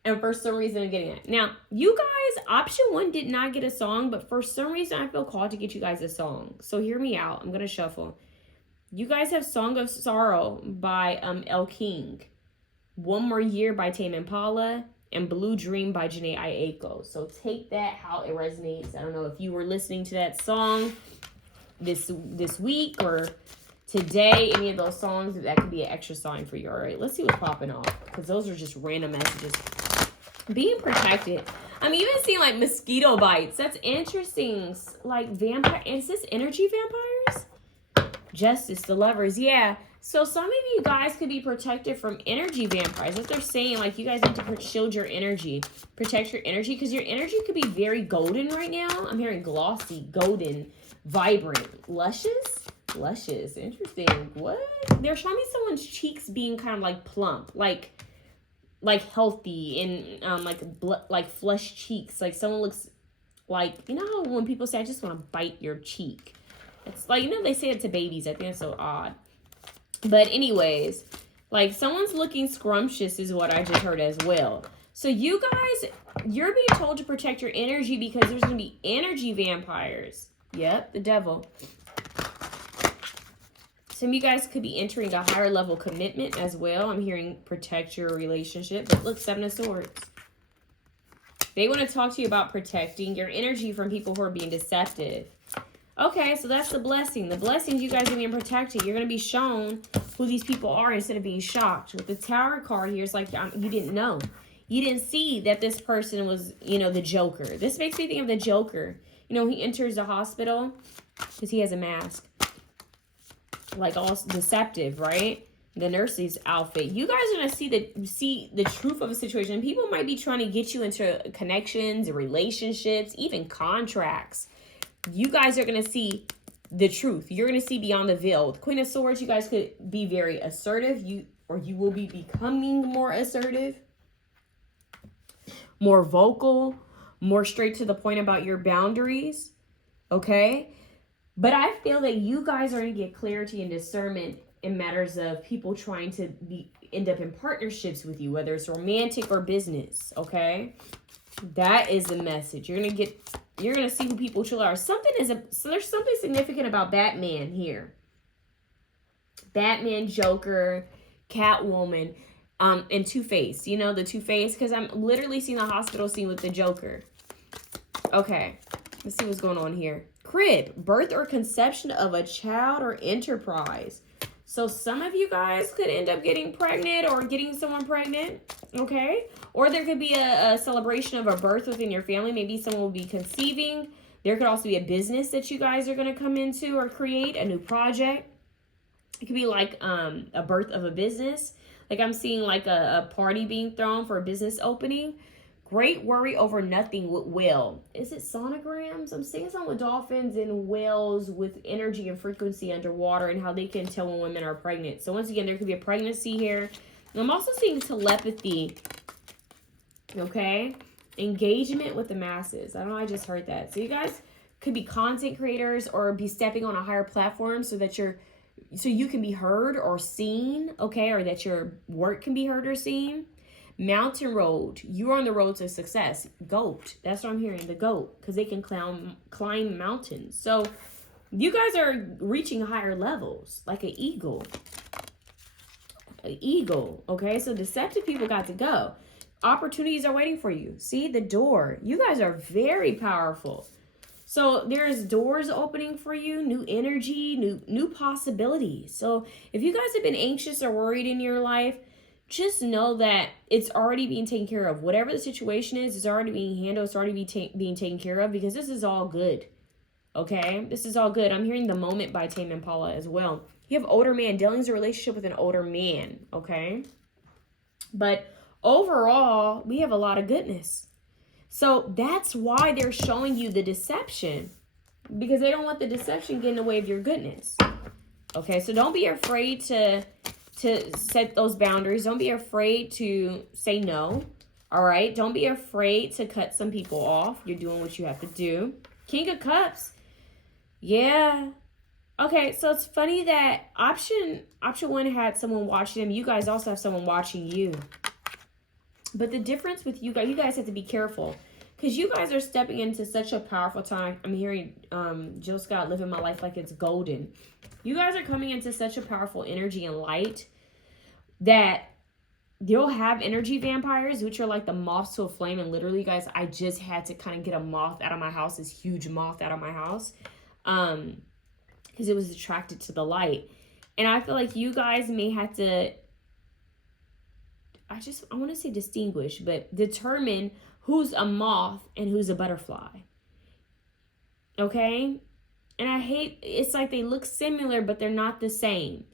And for some reason, I'm getting it. Now, you guys, option 1 did not get a song, but for some reason, I feel called to get you guys a song. So hear me out. I'm going to shuffle. You guys have Song of Sorrow by El King, One More Year by Tame Impala, and Blue Dream by Janae Aiko. So take that how it resonates. I don't know if you were listening to that song this week or today, any of those songs, that could be an extra song for you. All right, let's see what's popping off, because those are just random messages. Being protected. I'm even seeing like mosquito bites. That's interesting. Like vampire. Is this energy vampires? Justice, the Lovers. Yeah. So some of you guys could be protected from energy vampires. If they're saying like you guys need to shield your energy, protect your energy, because your energy could be very golden right now. I'm hearing glossy, golden, vibrant, luscious. Interesting. What? They're showing me someone's cheeks being kind of like plump, like healthy and like flush cheeks. Like someone looks like, you know how when people say I just want to bite your cheek. It's like, you know, they say it to babies. I think it's so odd. But anyways, like someone's looking scrumptious is what I just heard as well. So you guys, you're being told to protect your energy because there's going to be energy vampires. Yep, the devil. Some of you guys could be entering a higher level commitment as well. I'm hearing protect your relationship. But look, 7 of Swords. They want to talk to you about protecting your energy from people who are being deceptive. Okay, so that's the blessing. The blessing, you guys are being protected. You're going to be shown who these people are instead of being shocked. With the Tower card here, it's like you didn't know. You didn't see that this person was, you know, the Joker. This makes me think of the Joker. You know, he enters the hospital because he has a mask. Like all deceptive, right? The nurse's outfit. You guys are going to see the truth of a situation. People might be trying to get you into connections, relationships, even contracts. You guys are going to see the truth. You're going to see beyond the veil. With Queen of Swords, you guys could be very assertive. You will be becoming more assertive, more vocal, more straight to the point about your boundaries. Okay? But I feel that you guys are going to get clarity and discernment in matters of people trying to end up in partnerships with you, whether it's romantic or business. Okay? That is the message. You're gonna see who people truly are. So there's something significant about Batman here. Batman, Joker, Catwoman, and Two-Face. You know, the Two-Face, because I'm literally seeing the hospital scene with the Joker. Okay, let's see what's going on here. Crib, birth or conception of a child or enterprise. So some of you guys could end up getting pregnant or getting someone pregnant, okay? Or there could be a celebration of a birth within your family. Maybe someone will be conceiving. There could also be a business that you guys are going to come into or create, a new project. It could be like a birth of a business. Like I'm seeing like a party being thrown for a business opening. Great worry over nothing with whale. Is it sonograms? I'm seeing something with dolphins and whales with energy and frequency underwater and how they can tell when women are pregnant. So once again, there could be a pregnancy here. And I'm also seeing telepathy. Okay? Engagement with the masses. I don't know, I just heard that. So you guys could be content creators or be stepping on a higher platform so you can be heard or seen, okay? Or that your work can be heard or seen. Mountain road. You are on the road to success. Goat. That's what I'm hearing. The goat. Because they can climb mountains. So you guys are reaching higher levels. Like an eagle. An eagle. Okay. So deceptive people got to go. Opportunities are waiting for you. See the door. You guys are very powerful. So there's doors opening for you, new energy, new possibilities. So if you guys have been anxious or worried in your life, just know that it's already being taken care of. Whatever the situation is, it's already being handled. It's already being taken care of, because this is all good. Okay? This is all good. I'm hearing The Moment by Tame Impala as well. You have older man. Dealing's a relationship with an older man. Okay? But overall, we have a lot of goodness. So that's why they're showing you the deception, because they don't want the deception getting in the way of your goodness. Okay, so don't be afraid to set those boundaries. Don't be afraid to say no. All right, don't be afraid to cut some people off. You're doing what you have to do. King of Cups. Yeah. Okay, so it's funny that option one had someone watching them. You guys also have someone watching you. But the difference with you guys have to be careful, because you guys are stepping into such a powerful time. I'm hearing Jill Scott, living my life like it's golden. You guys are coming into such a powerful energy and light that you'll have energy vampires, which are like the moths to a flame. And literally, guys, I just had to kind of get a moth out of my house, this huge moth out of my house, because it was attracted to the light. And I feel like you guys may have to, I want to say distinguish, but determine who's a moth and who's a butterfly. Okay? And I hate, it's like they look similar, but they're not the same.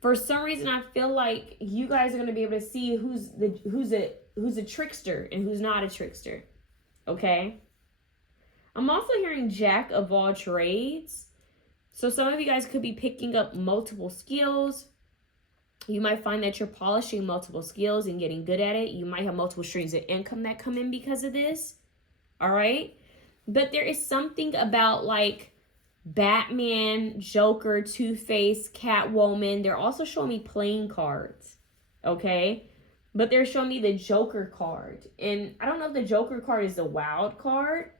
For some reason, I feel like you guys are going to be able to see who's a trickster and who's not a trickster. Okay? I'm also hearing Jack of all trades. So some of you guys could be picking up multiple skills. You might find that you're polishing multiple skills and getting good at it. You might have multiple streams of income that come in because of this. All right? But there is something about like Batman, Joker, Two-Face, Catwoman. They're also showing me playing cards. Okay? But they're showing me the Joker card. And I don't know if the Joker card is the wild card,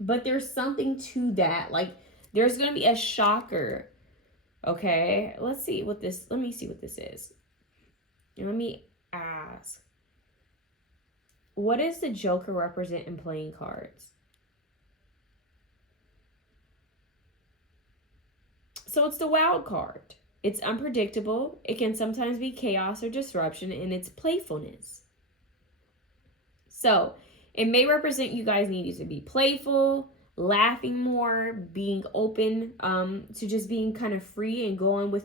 but there's something to that. Like, there's going to be a shocker. Okay, let me see what this is. And let me ask, what does the Joker represent in playing cards? So it's the wild card. It's unpredictable. It can sometimes be chaos or disruption, and it's playfulness. So it may represent you guys needing to be playful, laughing more, being open to just being kind of free and going with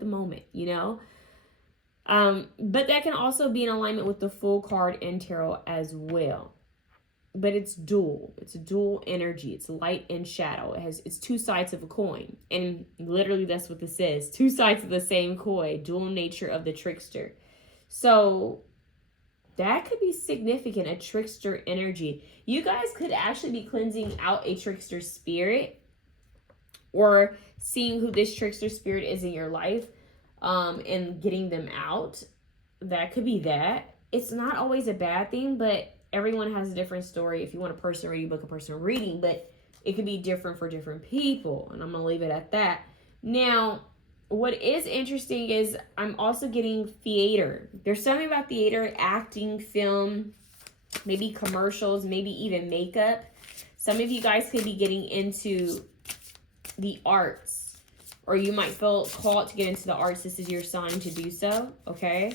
the moment, you know. But that can also be in alignment with the full card in tarot as well. But it's dual. It's a dual energy. It's light and shadow. It's two sides of a coin. And literally that's what this is. Two sides of the same coin. Dual nature of the trickster. So that could be significant, a trickster energy. You guys could actually be cleansing out a trickster spirit, or seeing who this trickster spirit is in your life and getting them out. That could be that. It's not always a bad thing, but everyone has a different story. If you want a personal reading, book a personal reading, but it could be different for different people. And I'm going to leave it at that. Now, what is interesting is I'm also getting theater. There's something about theater, acting, film, maybe commercials, maybe even makeup. Some of you guys could be getting into the arts, or you might feel called to get into the arts. This is your sign to do so, okay?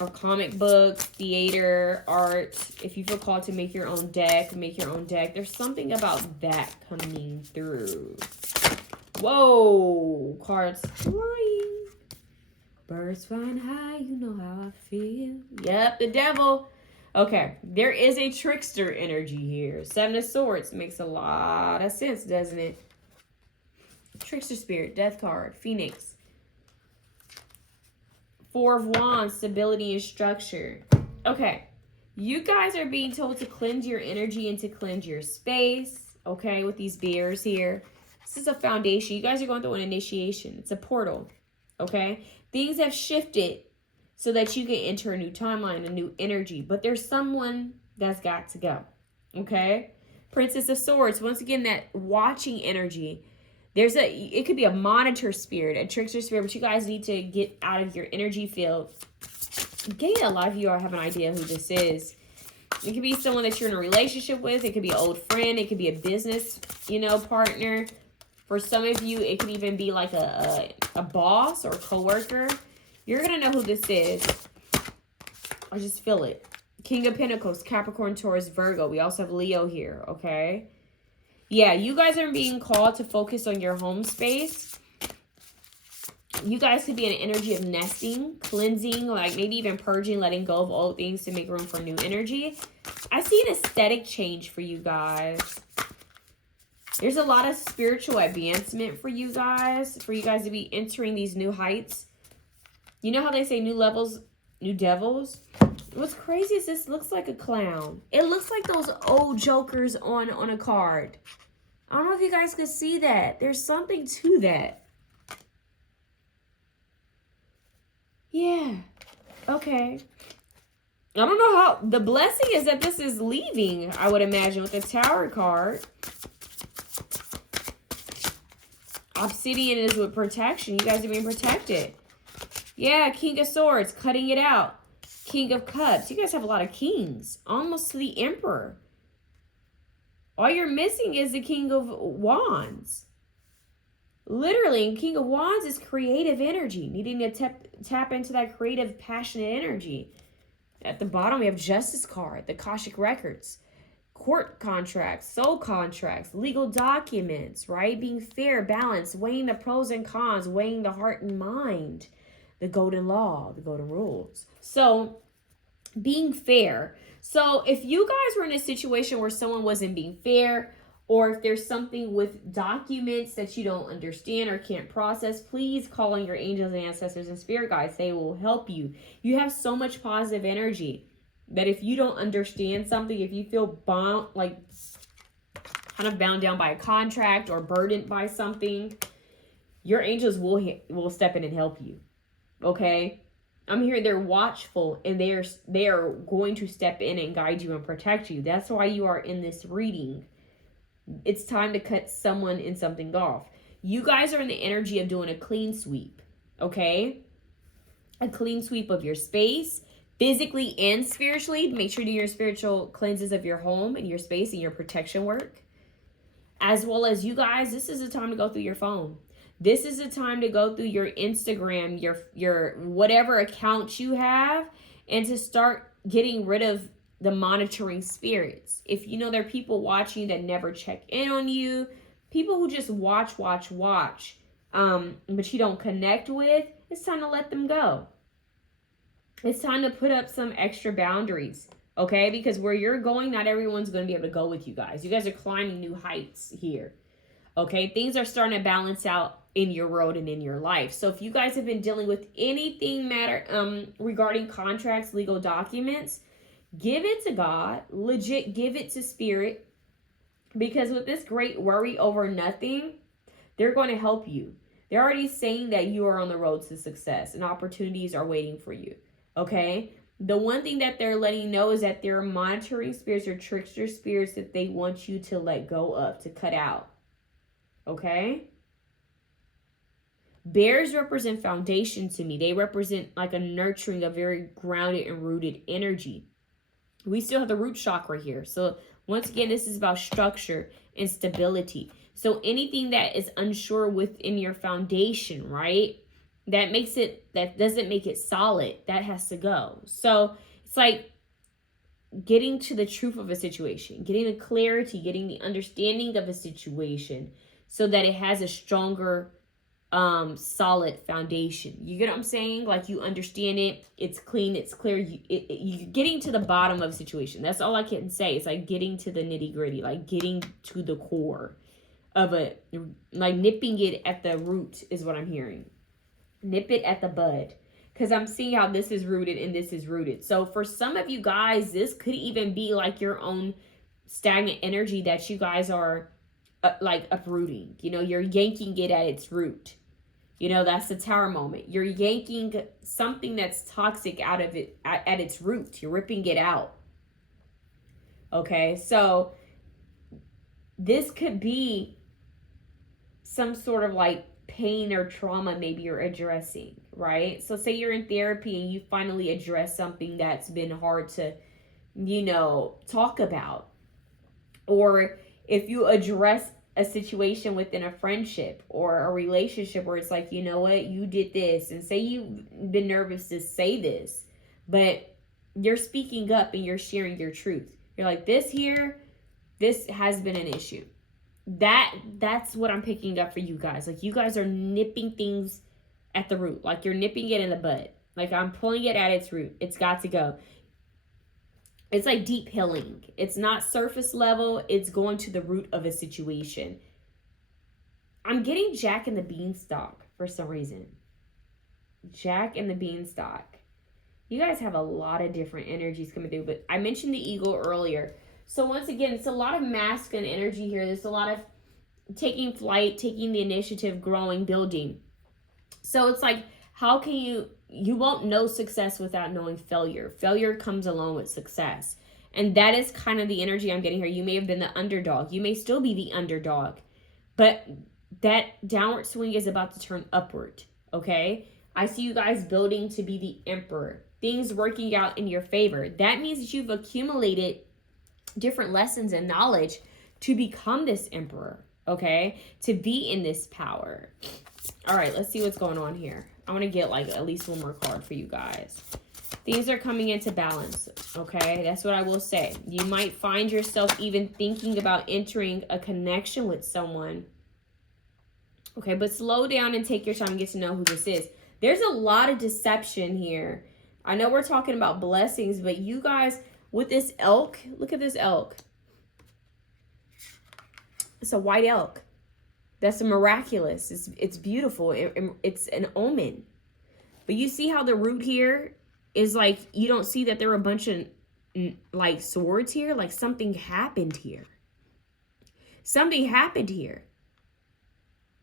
Or comic books, theater, art. If you feel called to make your own deck, make your own deck. There's something about that coming through. Whoa, cards flying. Birds flying high, you know how I feel. Yep, the devil. Okay, there is a trickster energy here. Seven of Swords makes a lot of sense, doesn't it? Trickster spirit, death card, Phoenix. Four of Wands, stability and structure. Okay, you guys are being told to cleanse your energy and to cleanse your space, okay, with these bears here. This is a foundation. You guys are going through an initiation. It's a portal, okay? Things have shifted so that you can enter a new timeline, a new energy. But there's someone that's got to go, okay? Princess of Swords. Once again, that watching energy. It could be a monitor spirit, a trickster spirit, but you guys need to get out of your energy field. A lot of you all have an idea who this is. It could be someone that you're in a relationship with. It could be an old friend. It could be a business, partner. For some of you, it could even be like a boss or a coworker. You're going to know who this is. I just feel it. King of Pentacles, Capricorn, Taurus, Virgo. We also have Leo here, okay? Yeah, you guys are being called to focus on your home space. You guys could be in an energy of nesting, cleansing, like maybe even purging, letting go of old things to make room for new energy. I see an aesthetic change for you guys. There's a lot of spiritual advancement for you guys to be entering these new heights. You know how they say new levels, new devils? What's crazy is this looks like a clown. It looks like those old jokers on a card. I don't know if you guys could see that. There's something to that. Yeah. Okay. I don't know how. The blessing is that this is leaving, I would imagine, with the Tower card. Obsidian is with protection. You guys are being protected. Yeah, King of Swords, cutting it out. King of Cups. You guys have a lot of kings. Almost to the Emperor. All you're missing is the King of Wands. Literally, King of Wands is creative energy. Needing to tap into that creative, passionate energy. At the bottom, we have Justice card. The Akashic Records. Court contracts, soul contracts, legal documents, right? Being fair, balanced, weighing the pros and cons, weighing the heart and mind. The golden law, the golden rules. So, being fair. So, if you guys were in a situation where someone wasn't being fair, or if there's something with documents that you don't understand or can't process, please call on your angels and ancestors and spirit guides. They will help you. You have so much positive energy that if you don't understand something, if you feel bound, like kind of bound down by a contract or burdened by something, your angels will step in and help you. Okay? I'm hearing they're watchful and they are going to step in and guide you and protect you. That's why you are in this reading. It's time to cut someone and something off. You guys are in the energy of doing a clean sweep. Okay? A clean sweep of your space, physically and spiritually. Make sure you do your spiritual cleanses of your home and your space and your protection work. As well as you guys, this is the time to go through your phone. This is the time to go through your Instagram, your whatever account you have, and to start getting rid of the monitoring spirits. If you know there are people watching that never check in on you, people who just watch, but you don't connect with, it's time to let them go. It's time to put up some extra boundaries, okay? Because where you're going, not everyone's going to be able to go with you guys. You guys are climbing new heights here, okay? Things are starting to balance out in your world and in your life. So if you guys have been dealing with anything regarding contracts, legal documents, give it to God. Legit, give it to Spirit. Because with this great worry over nothing, they're going to help you. They're already saying that you are on the road to success and opportunities are waiting for you. Okay? The one thing that they're letting you know is that there are monitoring spirits or trickster spirits that they want you to let go of, to cut out. Okay? Bears represent foundation to me. They represent like a nurturing, a very grounded and rooted energy. We still have the root chakra here. So once again, this is about structure and stability. So anything that is unsure within your foundation, right? That doesn't make it solid. That has to go. So it's like getting to the truth of a situation, getting the clarity, getting the understanding of a situation so that it has a stronger solid foundation. You get what I'm saying? Like you understand it, it's clean, it's clear. You're getting to the bottom of a situation. That's all I can say. It's like getting to the nitty gritty, like getting to the core of it, like nipping it at the root is what I'm hearing. Nip it at the bud. Because I'm seeing how this is rooted and this is rooted. So for some of you guys, this could even be like your own stagnant energy that you guys are like uprooting. You know, you're yanking it at its root. You know, that's the Tower moment. You're yanking something that's toxic out of it at its root. You're ripping it out. Okay, so this could be some sort of like pain or trauma maybe you're addressing, right? So say you're in therapy and you finally address something that's been hard to talk about. Or if you address a situation within a friendship or a relationship where it's like, you know what, you did this, and say you've been nervous to say this, but you're speaking up and you're sharing your truth. You're like, this has been an issue. That's what I'm picking up for you guys. Like, you guys are nipping things at the root. Like, you're nipping it in the bud. Like, I'm pulling it at its root. It's got to go. It's like deep healing. It's not surface level. It's going to the root of a situation. I'm getting Jack and the Beanstalk for some reason. Jack and the Beanstalk. You guys have a lot of different energies coming through, but I mentioned the eagle earlier. So once again, it's a lot of masculine energy here. There's a lot of taking flight, taking the initiative, growing, building. So it's like, how can you won't know success without knowing failure. Failure comes along with success. And that is kind of the energy I'm getting here. You may have been the underdog. You may still be the underdog. But that downward swing is about to turn upward, okay? I see you guys building to be the emperor. Things working out in your favor. That means that you've accumulated different lessons and knowledge to become this emperor, okay? To be in this power. All right, let's see what's going on here. I want to get like at least one more card for you guys. Things are coming into balance, okay? That's what I will say. You might find yourself even thinking about entering a connection with someone. Okay, but slow down and take your time and get to know who this is. There's a lot of deception here. I know we're talking about blessings, but you guys, with this elk, look at this elk. It's a white elk. That's a miraculous. It's beautiful. It's an omen. But you see how the root here is like, you don't see that there are a bunch of like swords here? Like something happened here. Something happened here.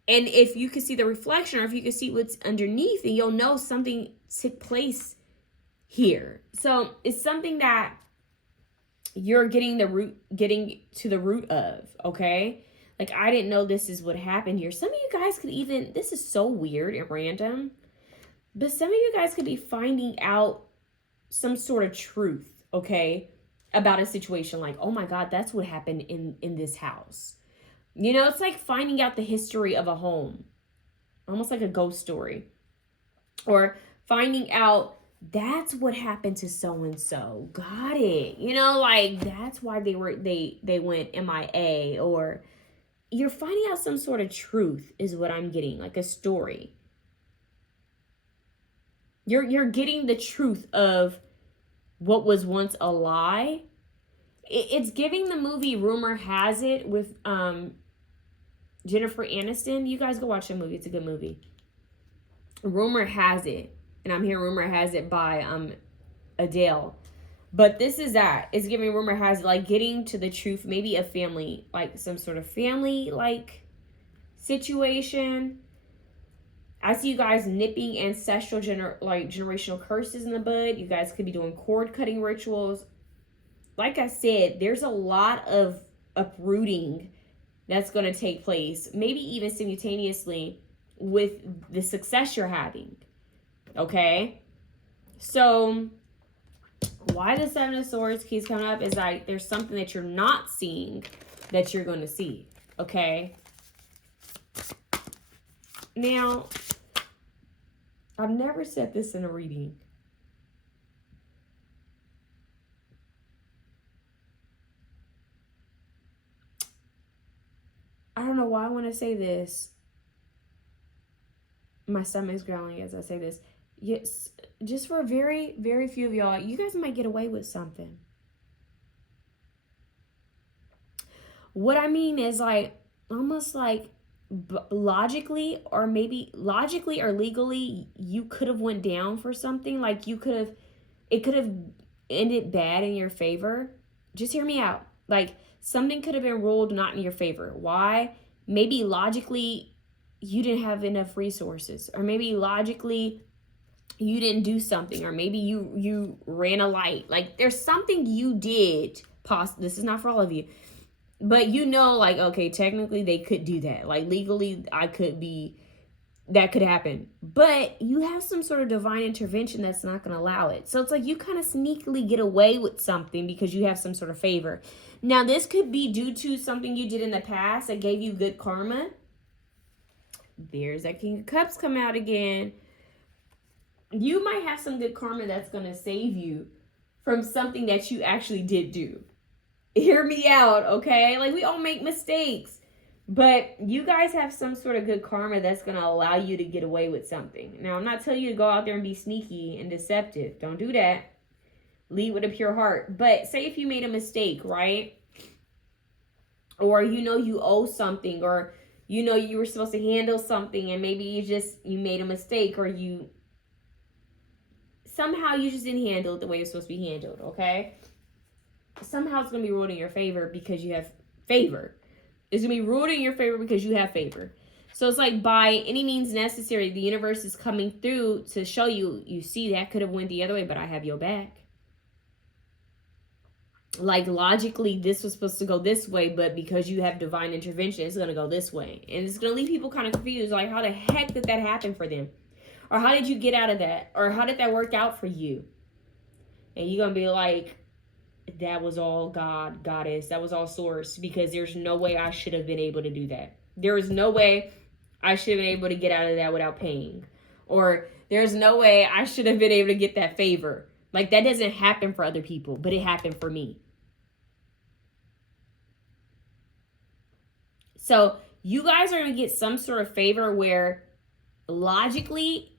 And if you can see the reflection, or if you can see what's underneath, then you'll know something took place here. So it's something that you're getting to the root of, okay? Like, I didn't know this is what happened here. Some of you guys could even, this is so weird and random, but some of you guys could be finding out some sort of truth, okay, about a situation. Like, oh my God, that's what happened in this house. You know, it's like finding out the history of a home. Almost like a ghost story. Or finding out that's what happened to so-and-so. Got it. You know, like, that's why they went MIA. Or you're finding out some sort of truth is what I'm getting, like a story. You're getting the truth of what was once a lie. It's giving the movie Rumor Has It with Jennifer Aniston. You guys go watch the movie. It's a good movie. Rumor Has It. And I'm hearing Rumor Has It by Adele. But this is that. It's giving Rumor Has It, like getting to the truth, maybe a family, like some sort of family like situation. I see you guys nipping ancestral generational curses in the bud. You guys could be doing cord cutting rituals. Like I said, there's a lot of uprooting that's going to take place, maybe even simultaneously with the success you're having. Okay? So why the Seven of Swords keeps coming up is like there's something that you're not seeing that you're going to see. Okay? Now, I've never said this in a reading. I don't know why I want to say this. My stomach's growling as I say this. Yes, just for a very, very few of y'all, you guys might get away with something. What I mean is like, almost like logically or legally, you could have went down for something. Like it could have ended bad in your favor. Just hear me out. Like something could have been ruled not in your favor. Why? Maybe logically you didn't have enough resources, or maybe logically you didn't do something, or maybe you ran a light. Like there's something you did. This is not for all of you, but you know, like, okay, technically they could do that. Like legally I could be that could happen. But you have some sort of divine intervention that's not going to allow it. So it's like you kind of sneakily get away with something because you have some sort of favor. Now, this could be due to something you did in the past that gave you good karma. There's that King of Cups come out again. You might have some good karma that's going to save you from something that you actually did do. Hear me out, okay? Like, we all make mistakes. But you guys have some sort of good karma that's going to allow you to get away with something. Now, I'm not telling you to go out there and be sneaky and deceptive. Don't do that. Lead with a pure heart. But say if you made a mistake, right? Or you owe something, or you were supposed to handle something and maybe you made a mistake, or somehow you just didn't handle it the way it's supposed to be handled, okay? Somehow it's going to be ruled in your favor because you have favor. It's going to be ruled in your favor because you have favor. So it's like by any means necessary, the universe is coming through to show you, you see that could have went the other way, but I have your back. Like logically, this was supposed to go this way, but because you have divine intervention, it's going to go this way. And it's going to leave people kind of confused. Like, how the heck did that happen for them? Or how did you get out of that? Or how did that work out for you? And you're going to be like, that was all God, Goddess. That was all source, because there's no way I should have been able to do that. There is no way I should have been able to get out of that without paying. Or there's no way I should have been able to get that favor. Like, that doesn't happen for other people, but it happened for me. So you guys are going to get some sort of favor where logically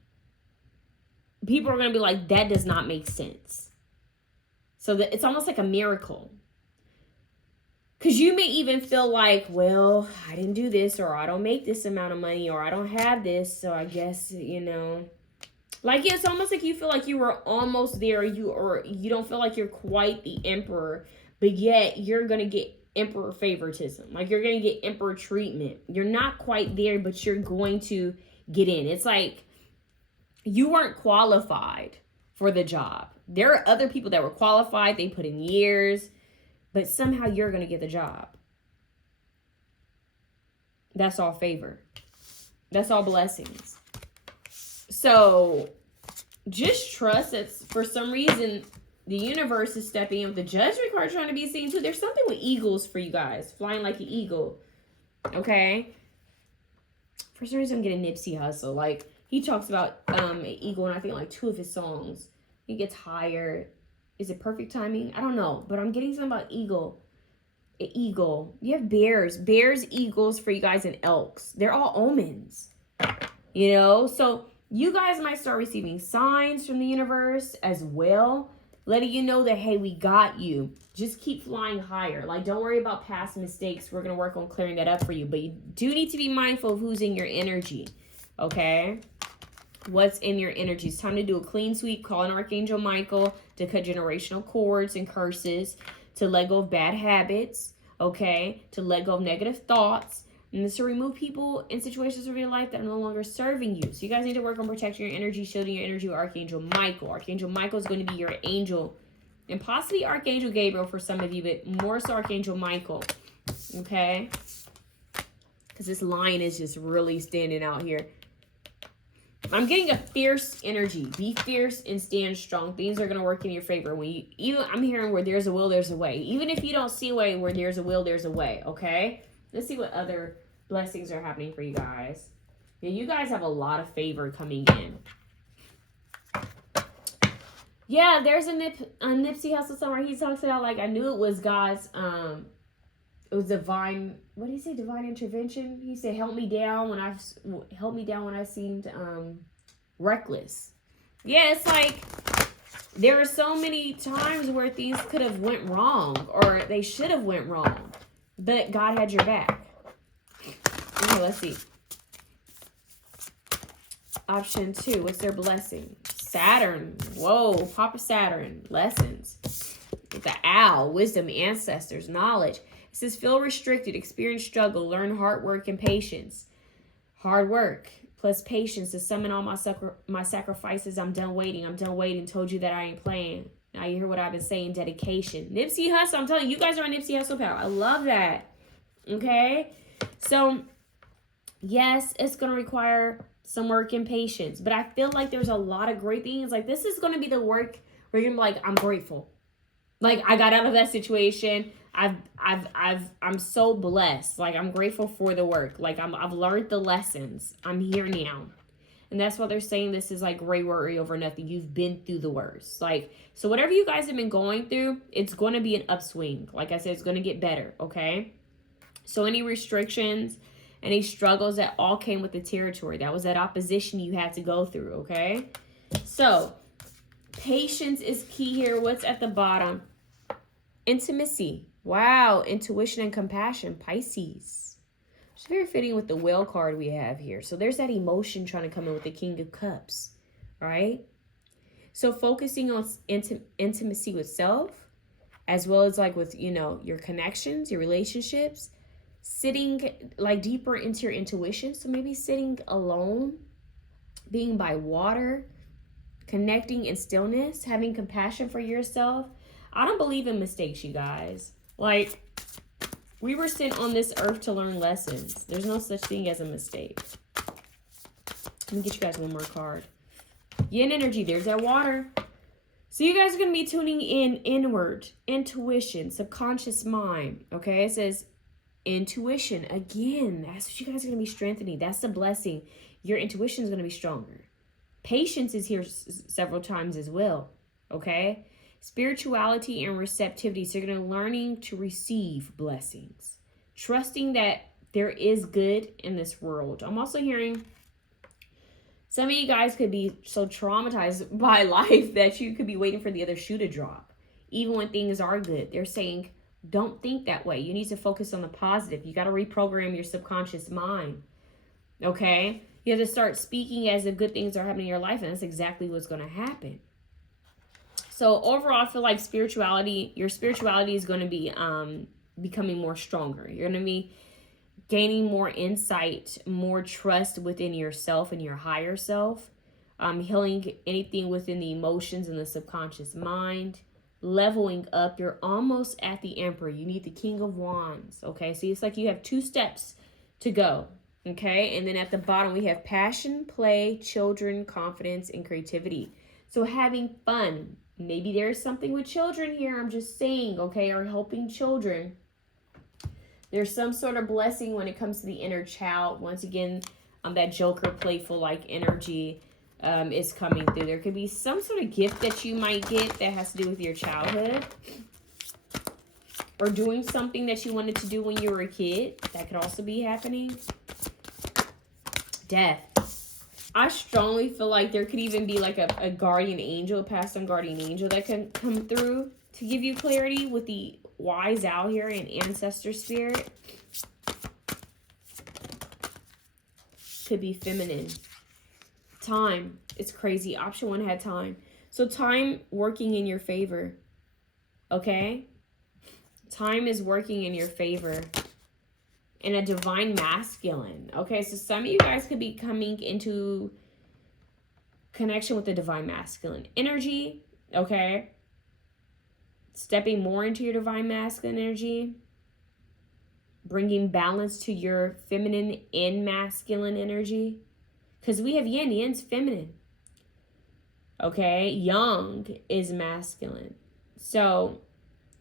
people are going to be like, that does not make sense. So that it's almost like a miracle. Because you may even feel like, well, I didn't do this, or I don't make this amount of money, or I don't have this, so I guess, like, it's almost like you feel like you were almost there, or you don't feel like you're quite the emperor, but yet you're going to get emperor favoritism. Like, you're going to get emperor treatment. You're not quite there, but you're going to get in. It's like you weren't qualified for the job. There are other people that were qualified. They put in years, but somehow you're going to get the job. That's all favor. That's all blessings. So just trust that for some reason the universe is stepping in with the Judgment card trying to be seen too. There's something with eagles for you guys. Flying like an eagle. Okay? For some reason I'm getting Nipsey Hussle. Like, he talks about an eagle in I think like 2 of his songs. He gets higher. Is it perfect timing? I don't know. But I'm getting something about eagle. An eagle. You have bears. Bears, eagles for you guys, and elks. They're all omens. So you guys might start receiving signs from the universe as well, letting you know that, hey, we got you. Just keep flying higher. Like, don't worry about past mistakes. We're going to work on clearing that up for you. But you do need to be mindful of who's in your energy. Okay? What's in your energy? It's time to do a clean sweep. Call in Archangel Michael to cut generational cords and curses, to let go of bad habits, okay? To let go of negative thoughts, and to remove people in situations of your life that are no longer serving you. So you guys need to work on protecting your energy, shielding your energy with Archangel Michael. Archangel Michael is going to be your angel, and possibly Archangel Gabriel for some of you, but more so Archangel Michael, okay? Because this lion is just really standing out here. I'm getting a fierce energy. Be fierce and stand strong. Things are going to work in your favor. I'm hearing where there's a will, there's a way. Even if you don't see a way, where there's a will, there's a way. Okay? Let's see what other blessings are happening for you guys. Yeah, you guys have a lot of favor coming in. Yeah, there's a Nipsey Hussle somewhere. He talks about, like, I knew it was God's, it was divine, what did he say? Divine intervention? He said, help me down when I seemed reckless. Yeah, it's like there are so many times where things could have went wrong, or they should have went wrong, but God had your back. Okay, let's see. Option 2, what's their blessing? Saturn. Whoa, Papa Saturn. Lessons. The owl, wisdom, ancestors, knowledge. It says, feel restricted, experience struggle, learn hard work and patience. Hard work plus patience to summon all my sacrifices. I'm done waiting. Told you that I ain't playing. Now you hear what I've been saying. Dedication. Nipsey Hussle. I'm telling you, you guys are on Nipsey Hussle power. I love that. Okay? So, yes, it's going to require some work in patience. But I feel like there's a lot of great things. Like, this is going to be the work where you're going to be like, I'm grateful. Like, I got out of that situation. I'm so blessed. Like, I'm grateful for the work. Like, I've learned the lessons. I'm here now. And that's why they're saying this is like gray worry over nothing. You've been through the worst. Like, so whatever you guys have been going through, it's going to be an upswing. Like I said, it's going to get better, okay? So any restrictions, any struggles that all came with the territory, that was that opposition you had to go through, okay? So patience is key here. What's at the bottom? Intimacy. Wow. Intuition and compassion. Pisces. It's very fitting with the Whale card we have here. So there's that emotion trying to come in with the King of Cups, right? So focusing on intimacy with self, as well as like with, you know, your connections, your relationships, sitting like deeper into your intuition. So maybe sitting alone, being by water, connecting in stillness, having compassion for yourself. I don't believe in mistakes, you guys. Like, we were sent on this earth to learn lessons. There's no such thing as a mistake. Let me get you guys one more card. Yin energy, there's that water. So you guys are going to be tuning in inward, intuition, subconscious mind. Okay, it says intuition. Again, that's what you guys are going to be strengthening. That's the blessing. Your intuition is going to be stronger. Patience is here several times as well. Okay. Spirituality and receptivity. So you're going to learning to receive blessings. Trusting that there is good in this world. I'm also hearing some of you guys could be so traumatized by life that you could be waiting for the other shoe to drop. Even when things are good. They're saying, don't think that way. You need to focus on the positive. You got to reprogram your subconscious mind. Okay? You have to start speaking as if good things are happening in your life. And that's exactly what's going to happen. So overall, I feel like your spirituality is going to be becoming more stronger. You're going to be gaining more insight, more trust within yourself and your higher self. Healing anything within the emotions and the subconscious mind. Leveling up. You're almost at the Emperor. You need the King of Wands. Okay, so it's like you have 2 steps to go. Okay, and then at the bottom we have passion, play, children, confidence, and creativity. So having fun. Maybe there's something with children here, I'm just saying, okay, or helping children. There's some sort of blessing when it comes to the inner child. Once again, that Joker playful-like energy is coming through. There could be some sort of gift that you might get that has to do with your childhood. Or doing something that you wanted to do when you were a kid. That could also be happening. Death. I strongly feel like there could even be like a guardian angel, a past on guardian angel that can come through to give you clarity with the wise owl here and ancestor spirit. Could be feminine. Time. It's crazy. Option 1 had time. So time working in your favor. Okay? Time is working in your favor. And a divine masculine. Okay, so some of you guys could be coming into connection with the divine masculine energy. Okay. Stepping more into your divine masculine energy. Bringing balance to your feminine and masculine energy. Because we have yin. Yin's feminine. Okay. Yang is masculine. So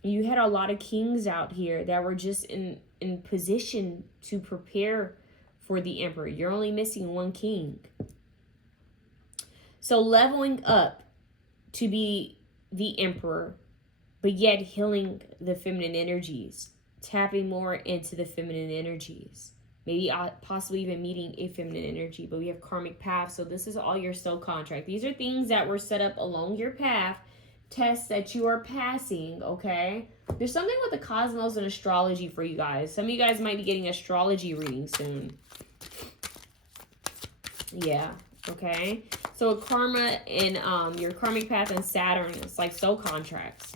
you had a lot of kings out here that were just in position to prepare for the Emperor. You're only missing 1 king. So leveling up to be the Emperor, but yet healing the feminine energies. Tapping more into the feminine energies. Maybe possibly even meeting a feminine energy. But we have karmic path. So this is all your soul contract. These are things that were set up along your path. Tests that you are passing, okay? There's something with the cosmos and astrology for you guys. Some of you guys might be getting astrology reading soon. Yeah, okay? So karma and your karmic path and Saturn, it's like soul contracts.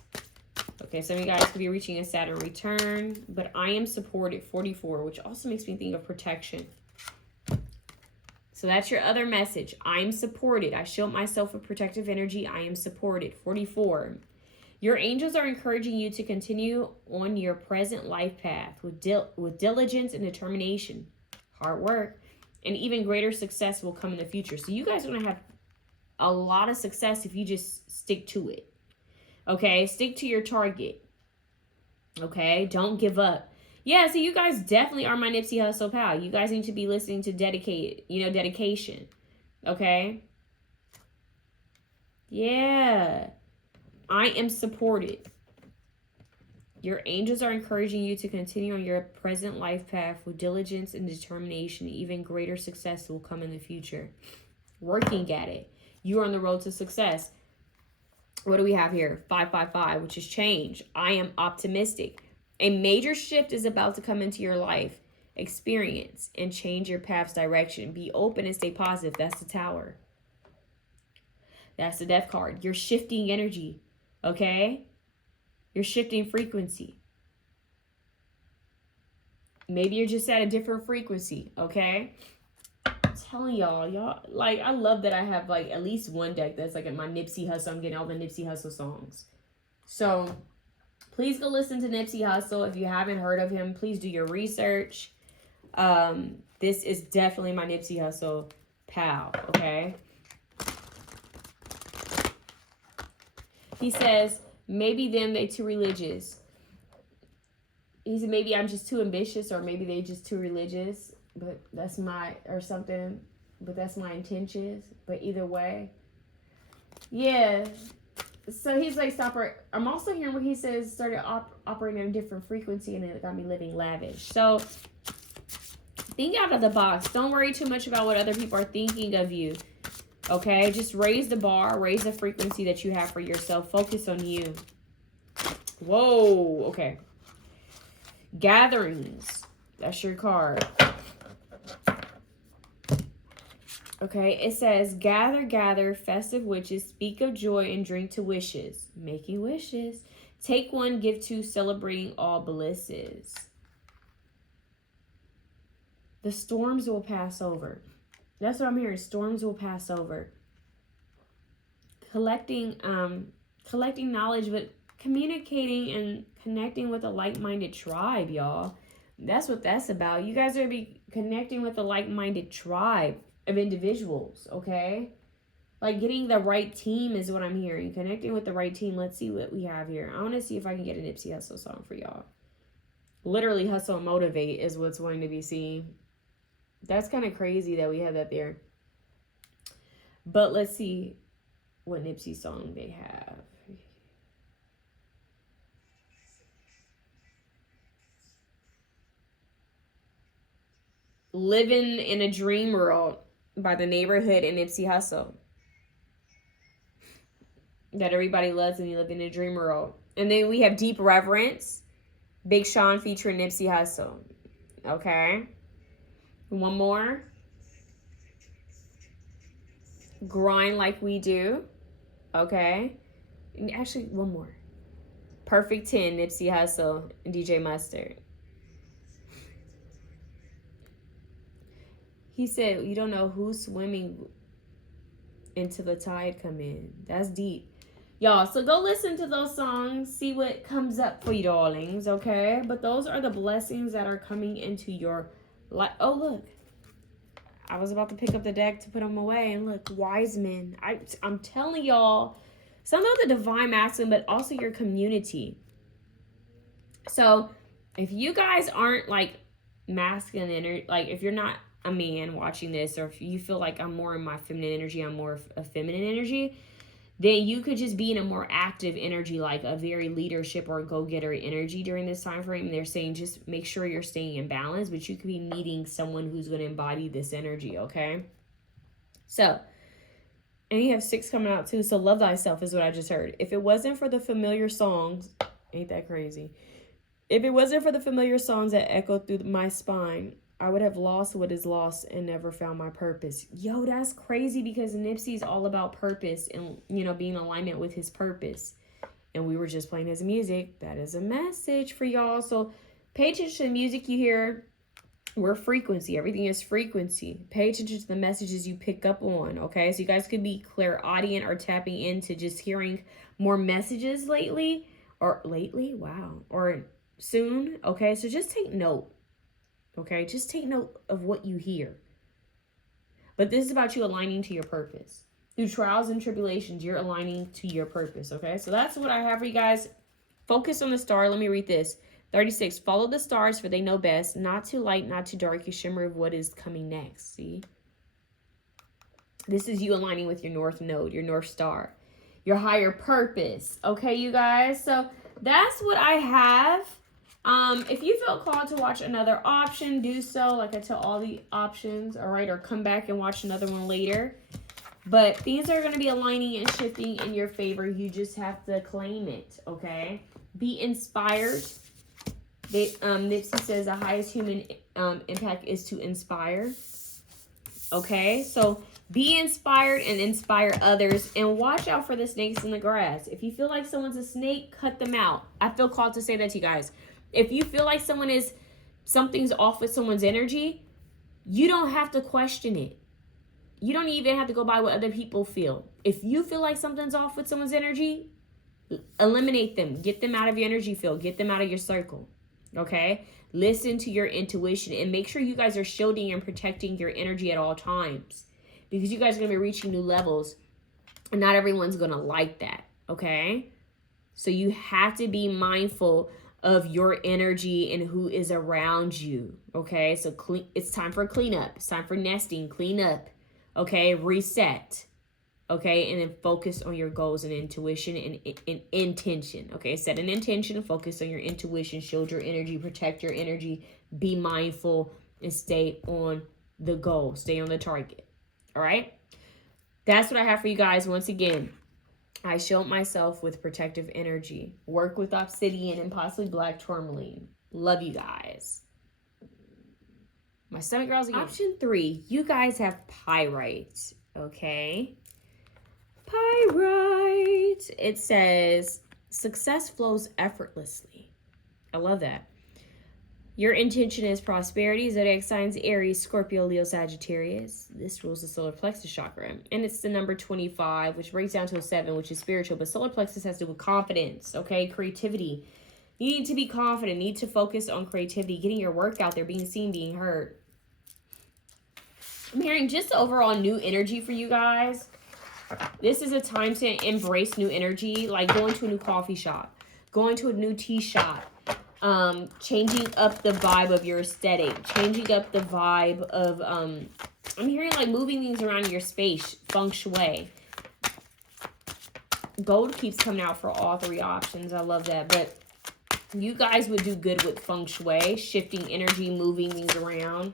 Okay, some of you guys could be reaching a Saturn return, but I am supported, 44, which also makes me think of protection. So that's your other message. I'm supported. I shield myself with protective energy. I am supported. 44. Your angels are encouraging you to continue on your present life path with diligence and determination. Hard work. and even greater success will come in the future. So you guys are going to have a lot of success if you just stick to it. Okay? Stick to your target. Okay? Don't give up. Yeah, so you guys definitely are my Nipsey Hussle pal. You guys need to be listening to dedication. Okay? Yeah. I am supported. Your angels are encouraging you to continue on your present life path with diligence and determination. Even greater success will come in the future. Working at it. You are on the road to success. What do we have here? 555, which is change. I am optimistic. A major shift is about to come into your life. Experience and change your path's direction. Be open and stay positive. That's the Tower. That's the Death card. You're shifting energy. Okay? You're shifting frequency. Maybe you're just at a different frequency, okay? I'm telling y'all, like, I love that I have, like, at least one deck that's, like, my Nipsey Hussle. I'm getting all the Nipsey Hussle songs. So, please go listen to Nipsey Hussle. If you haven't heard of him, please do your research. This is definitely my Nipsey Hussle pal, okay? He says, maybe they too religious. He said, maybe I'm just too ambitious, or maybe they just too religious, but that's my, or something, but that's my intentions. But either way, yeah. So he's like, I'm also hearing what he says, started operating at a different frequency, and it got me living lavish. So think out of the box. Don't worry too much about what other people are thinking of you. Okay, just raise the bar, raise the frequency that you have for yourself. Focus on you. Whoa, okay. Gatherings. That's your card. Okay, it says, gather, gather, festive witches, speak of joy and drink to wishes. Making wishes. Take one, give two, celebrating all blisses. The storms will pass over. That's what I'm hearing. Storms will pass over. Collecting knowledge, but communicating and connecting with a like-minded tribe, y'all. That's what that's about. You guys are going to be connecting with a like-minded tribe of individuals, okay? Like getting the right team is what I'm hearing. Connecting with the right team. Let's see what we have here. I want to see if I can get a Nipsey Hussle song for y'all. Literally, hustle and motivate is what's going to be seen. That's kind of crazy that we have that there. But let's see what Nipsey song they have. Living in a Dream World by The Neighborhood and Nipsey Hussle. That everybody loves, and you live in a dream world. And then we have Deep Reverence. Big Sean featuring Nipsey Hussle. Okay. One more. Grind Like We Do. Okay. And actually, one more. Perfect 10, Nipsey Hussle and DJ Mustard. He said, you don't know who's swimming until the tide come in. That's deep. Y'all, so go listen to those songs. See what comes up for you, darlings, okay? But those are the blessings that are coming into your life. Oh, look. I was about to pick up the deck to put them away. And look, wise men. I'm telling y'all, some of the divine masculine, but also your community. So if you guys aren't like masculine energy, like if you're not a man watching this, or if you feel like I'm more in my feminine energy, I'm more of feminine energy, then you could just be in a more active energy, like a very leadership or go-getter energy during this time frame. They're saying just make sure you're staying in balance, but you could be meeting someone who's going to embody this energy, okay? So, and you have 6 coming out too, so love thyself is what I just heard. If it wasn't for the familiar songs, ain't that crazy? If it wasn't for the familiar songs that echo through my spine, I would have lost what is lost and never found my purpose. Yo, that's crazy, because Nipsey's all about purpose and, you know, being in alignment with his purpose. And we were just playing his music. That is a message for y'all. So pay attention to the music you hear. We're frequency. Everything is frequency. Pay attention to the messages you pick up on, okay? So you guys could be clairaudient or tapping into just hearing more messages lately. Wow. Or soon, okay? So just take note. Okay, just take note of what you hear. But this is about you aligning to your purpose. Through trials and tribulations, you're aligning to your purpose, okay? So that's what I have for you guys. Focus on the star. Let me read this. 36, follow the stars, for they know best. Not too light, not too dark. You shimmer of what is coming next. See? This is you aligning with your north node, your north star, your higher purpose. Okay, you guys? So that's what I have. If you feel called to watch another option, do so. Like I tell all the options, all right? Or come back and watch another one later. But things are going to be aligning and shifting in your favor. You just have to claim it, okay? Be inspired. Nipsey says the highest human impact is to inspire. Okay, so be inspired and inspire others. And watch out for the snakes in the grass. If you feel like someone's a snake, cut them out. I feel called to say that to you guys. If you feel like something's off with someone's energy, you don't have to question it. You don't even have to go by what other people feel. If you feel like something's off with someone's energy, eliminate them. Get them out of your energy field. Get them out of your circle. Okay? Listen to your intuition and make sure you guys are shielding and protecting your energy at all times. Because you guys are going to be reaching new levels and not everyone's going to like that. Okay? So you have to be mindful of your energy and who is around you. Okay? So it's time for cleanup. It's time for nesting. Clean up. Okay, reset. Okay, and then focus on your goals and intuition and intention. Okay, set an intention, focus on your intuition, shield your energy, protect your energy, be mindful, and stay on the goal, stay on the target. All right, that's what I have for you guys. Once again, I shield myself with protective energy, work with obsidian and possibly black tourmaline. Love you guys. My stomach growls again. Option 3, you guys have pyrite, okay? Pyrite. It says, success flows effortlessly. I love that. Your intention is prosperity. Zodiac signs, Aries, Scorpio, Leo, Sagittarius. This rules the solar plexus chakra. And it's the number 25, which breaks down to a 7, which is spiritual. But solar plexus has to do with confidence, okay? Creativity. You need to be confident. You need to focus on creativity, getting your work out there, being seen, being heard. I'm hearing just overall new energy for you guys. This is a time to embrace new energy, like going to a new coffee shop, going to a new tea shop, changing up the vibe of your aesthetic, changing up the vibe of, I'm hearing like moving things around in your space, feng shui. Gold keeps coming out for all 3 options. I love that. But you guys would do good with feng shui, shifting energy, moving things around.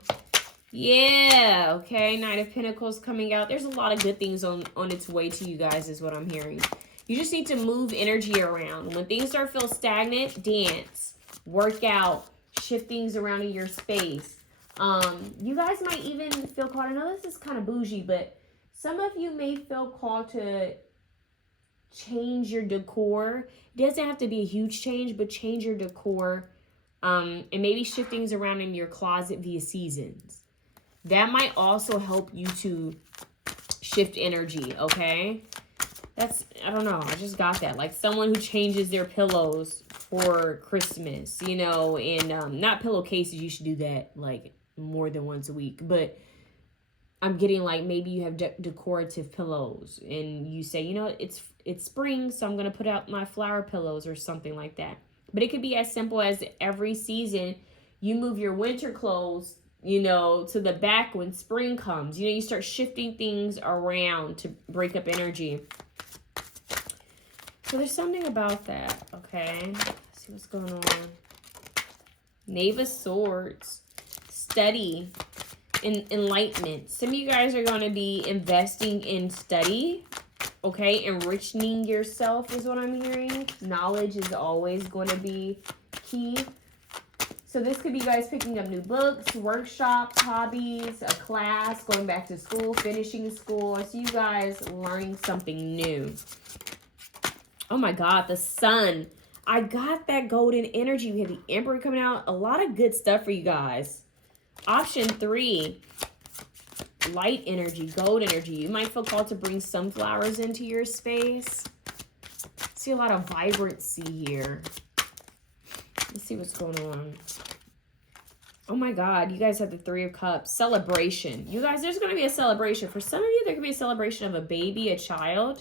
Yeah, okay, Knight of Pentacles coming out. There's a lot of good things on its way to you guys is what I'm hearing. You just need to move energy around. When things start to feel stagnant, dance, work out, shift things around in your space. You guys might even feel called, I know this is kind of bougie, but some of you may feel called to change your decor. It doesn't have to be a huge change, but change your decor. And maybe shift things around in your closet via seasons. That might also help you to shift energy, okay? I don't know, I just got that. Like someone who changes their pillows for Christmas, you know, and not pillowcases, you should do that like more than once a week. But I'm getting like maybe you have decorative pillows and you say, you know, it's spring, so I'm going to put out my flower pillows or something like that. But it could be as simple as every season you move your winter clothes, you know, to the back when spring comes. You know, you start shifting things around to break up energy. So there's something about that, okay? Let's see what's going on. Knave of Swords. Study. Enlightenment. Some of you guys are going to be investing in study, okay? Enriching yourself is what I'm hearing. Knowledge is always going to be key. So this could be you guys picking up new books, workshops, hobbies, a class, going back to school, finishing school. I see you guys learning something new. Oh my God, the Sun. I got that golden energy. We have the Emperor coming out. A lot of good stuff for you guys. Option 3, light energy, gold energy. You might feel called to bring sunflowers into your space. See a lot of vibrancy here. Let's see what's going on. Oh my God, you guys have the Three of Cups. Celebration. You guys, there's going to be a celebration. For some of you, there could be a celebration of a baby, a child,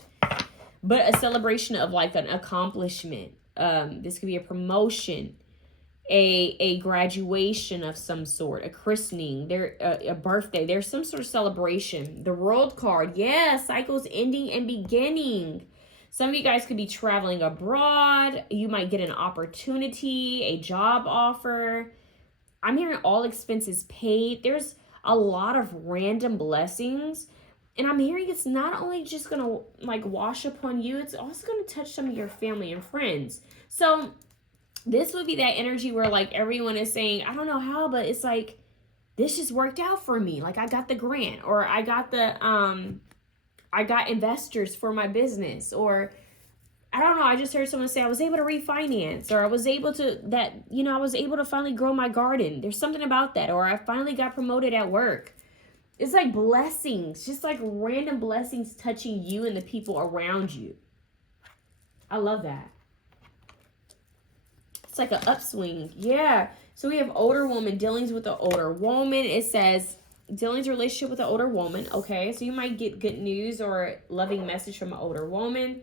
but a celebration of like an accomplishment. This could be a promotion, a graduation of some sort, a christening, a birthday. There's some sort of celebration. The World card. Yeah, cycles ending and beginning. Some of you guys could be traveling abroad. You might get an opportunity, a job offer. I'm hearing all expenses paid. There's a lot of random blessings. And I'm hearing it's not only just going to like wash upon you, it's also going to touch some of your family and friends. So this would be that energy where like everyone is saying, I don't know how, but it's like, this just worked out for me. Like I got the grant, or I got I got investors for my business, or I don't know. I just heard someone say I was able to refinance, or I was able to I was able to finally grow my garden. There's something about that. Or I finally got promoted at work. It's like blessings, just like random blessings touching you and the people around you. I love that. It's like an upswing. Yeah. So we have older woman, dealings with the older woman. It says dealings relationship with an older woman. Okay. So you might get good news or loving message from an older woman.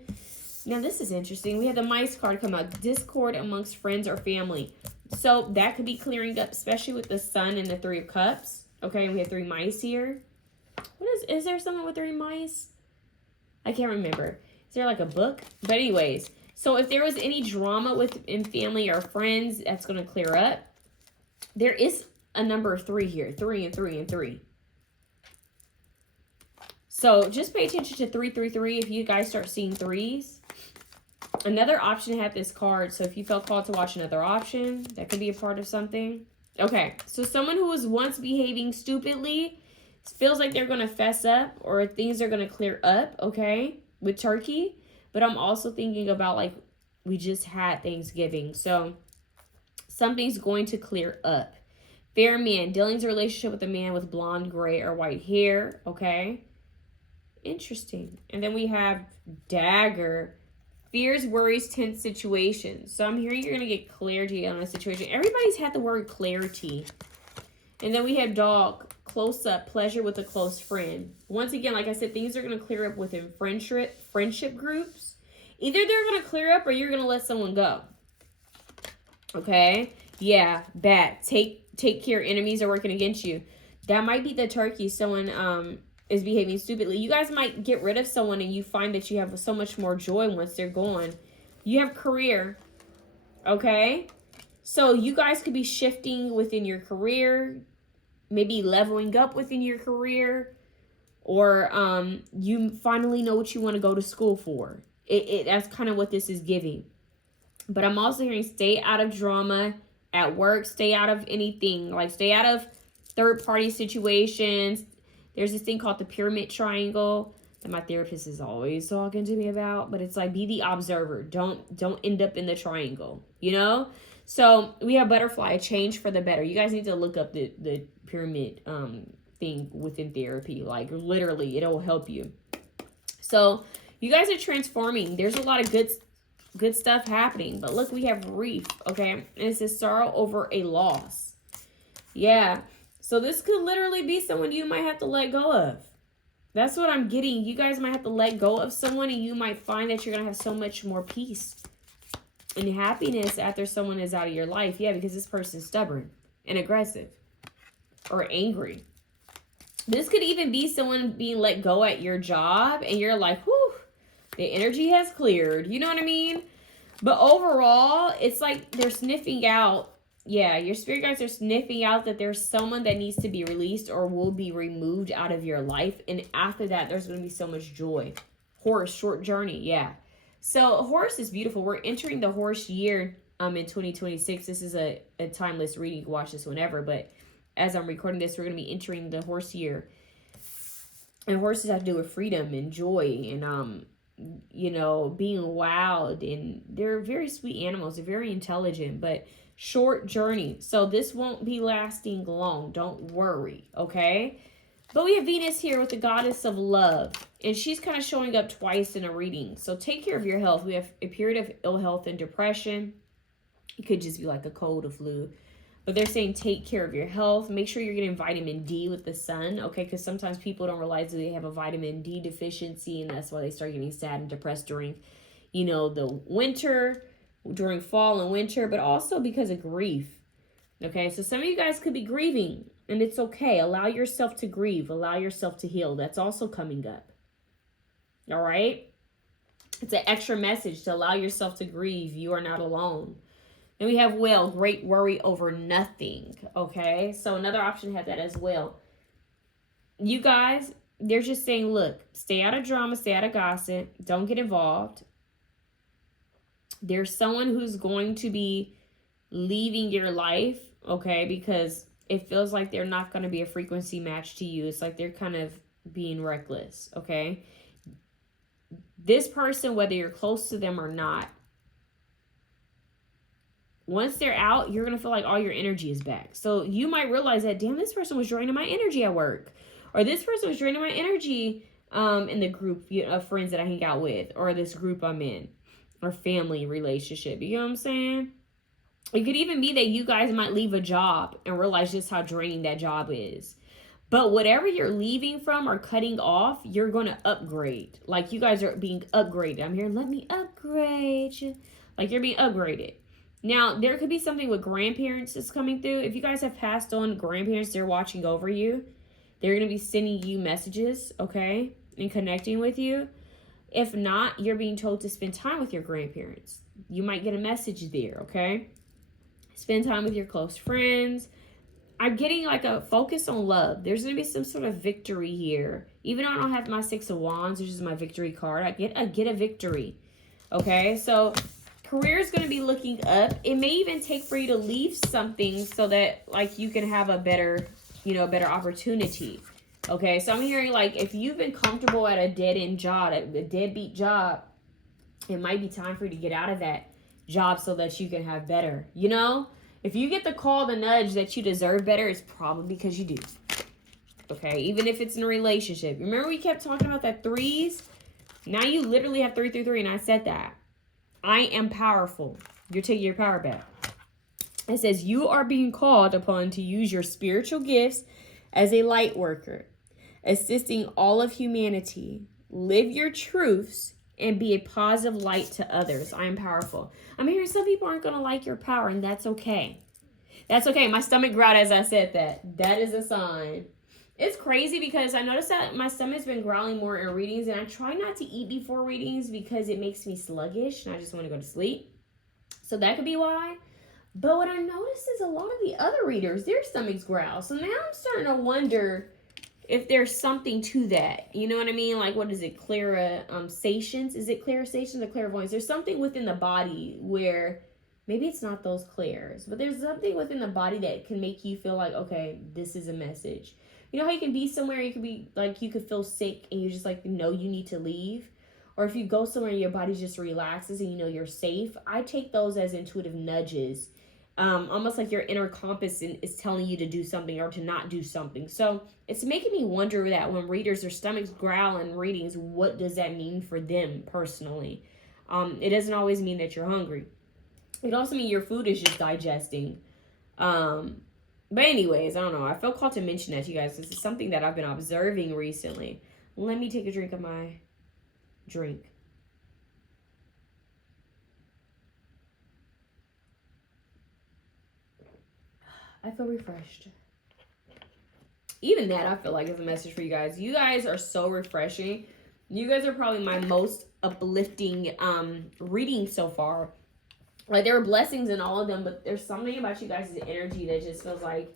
Now, this is interesting. We had the mice card come out. Discord amongst friends or family. So that could be clearing up, especially with the sun and the Three of Cups. Okay, we have 3 mice here. Is there someone with 3 mice? I can't remember. Is there like a book? But anyways, so if there was any drama within family or friends, that's going to clear up. There is a number of 3 here. 3 and 3 and 3. So just pay attention to 333 if you guys start seeing 3s. Another option had this card. So if you felt called to watch another option, that could be a part of something. Okay, so someone who was once behaving stupidly feels like they're going to fess up, or things are going to clear up, okay, with Turkey. But I'm also thinking about like we just had Thanksgiving. So something's going to clear up. Fair man, dealings a relationship with a man with blonde, gray, or white hair, okay. Interesting. And then we have Dagger. Fears, worries, tense situations. So I'm hearing you're going to get clarity on a situation. Everybody's had the word clarity. And then we have Dog. Close up. Pleasure with a close friend. Once again, like I said, things are going to clear up within friendship groups. Either they're going to clear up or you're going to let someone go. Okay? Yeah. Bat. Take care. Enemies are working against you. That might be the Turkey. Someone is behaving stupidly. You guys might get rid of someone and you find that you have so much more joy once they're gone. You have career. Okay? So you guys could be shifting within your career, maybe leveling up within your career, or you finally know what you want to go to school for. That's kind of what this is giving. But I'm also hearing stay out of drama at work, stay out of anything, like stay out of third-party situations. There's this thing called the pyramid triangle that my therapist is always talking to me about, but it's like be the observer. Don't end up in the triangle, you know? So we have butterfly, a change for the better. You guys need to look up the pyramid thing within therapy. Like literally, it'll help you. So you guys are transforming. There's a lot of good stuff happening. But look, we have reef, okay? And it says sorrow over a loss. Yeah. So this could literally be someone you might have to let go of. That's what I'm getting. You guys might have to let go of someone and you might find that you're going to have so much more peace and happiness after someone is out of your life. Yeah, because this person's stubborn and aggressive or angry. This could even be someone being let go at your job and you're like, whew, the energy has cleared. You know what I mean? But overall, it's like they're sniffing out. Yeah, your spirit guides are sniffing out that there's someone that needs to be released or will be removed out of your life. And after that, there's going to be so much joy. Horse, short journey. Yeah. So horse is beautiful. We're entering the horse year in 2026. This is a timeless reading. You can watch this whenever. But as I'm recording this, we're going to be entering the horse year. And horses have to do with freedom and joy and, you know, being wild. And they're very sweet animals. They're very intelligent. But short journey. So this won't be lasting long. Don't worry, okay? But we have Venus here with the goddess of love. And she's kind of showing up twice in a reading. So take care of your health. We have a period of ill health and depression. It could just be like a cold or flu. But they're saying take care of your health. Make sure you're getting vitamin D with the sun, okay? Because sometimes people don't realize that they have a vitamin D deficiency, and that's why they start getting sad and depressed during, you know, the winter, during fall and winter, but also because of grief, okay? So some of you guys could be grieving, and it's okay. Allow yourself to grieve. Allow yourself to heal. That's also coming up, all right? It's an extra message to allow yourself to grieve. You are not alone. Then we have whale, great worry over nothing, okay? So another option had that as well. You guys, they're just saying, look, stay out of drama, stay out of gossip. Don't get involved. There's someone who's going to be leaving your life, okay? Because it feels like they're not going to be a frequency match to you. It's like they're kind of being reckless, okay? This person, whether you're close to them or not, once they're out, you're going to feel like all your energy is back. So you might realize that, damn, this person was draining my energy at work. Or this person was draining my energy in the group of friends that I hang out with. Or this group I'm in. Or family relationship. You know what I'm saying? It could even be that you guys might leave a job and realize just how draining that job is. But whatever you're leaving from or cutting off, you're going to upgrade. Like you guys are being upgraded. I'm here, let me upgrade you. Like you're being upgraded. Now, there could be something with grandparents that's coming through. If you guys have passed on grandparents, they're watching over you. They're going to be sending you messages, okay? And connecting with you. If not, you're being told to spend time with your grandparents. You might get a message there, okay? Spend time with your close friends. I'm getting like a focus on love. There's going to be some sort of victory here. Even though I don't have my Six of Wands, which is my victory card, I get a victory, okay? So career is going to be looking up. It may even take for you to leave something so that like you can have a better, you know, a better opportunity. Okay, so I'm hearing like if you've been comfortable at a dead-end job, a deadbeat job, it might be time for you to get out of that job so that you can have better. You know, if you get the call, the nudge that you deserve better, it's probably because you do. Okay, even if it's in a relationship. Remember we kept talking about that threes? Now you literally have 3 through 3, and I said that. I am powerful. You're taking your power back. It says you are being called upon to use your spiritual gifts as a light worker, assisting all of humanity. Live your truths and be a positive light to others. I am powerful. I'm hearing some people aren't going to like your power, and that's okay. That's okay. My stomach growled as I said that. That is a sign. It's crazy because I noticed that my stomach's been growling more in readings, and I try not to eat before readings because it makes me sluggish and I just want to go to sleep. So that could be why. But what I noticed is a lot of the other readers, their stomachs growl. So now I'm starting to wonder if there's something to that. You know what I mean? Like, what is it? Clarisations? Is it clarisations or clairvoyance? There's something within the body where maybe it's not those clairs, but there's something within the body that can make you feel like, okay, this is a message. You know how you can be somewhere, you could be like, you could feel sick and you just like, know you need to leave. Or if you go somewhere and your body just relaxes and you know you're safe. I take those as intuitive nudges. Almost like your inner compass is telling you to do something or to not do something. So it's making me wonder that when readers, their stomachs growl in readings, what does that mean for them personally? It doesn't always mean that you're hungry. It also means your food is just digesting. But anyways, I don't know. I felt called to mention that to you guys. This is something that I've been observing recently. Let me take a drink of my drink. I feel refreshed. Even that, I feel like is a message for you guys. You guys are so refreshing. You guys are probably my most uplifting reading so far. Like, there are blessings in all of them, but there's something about you guys' energy that just feels like,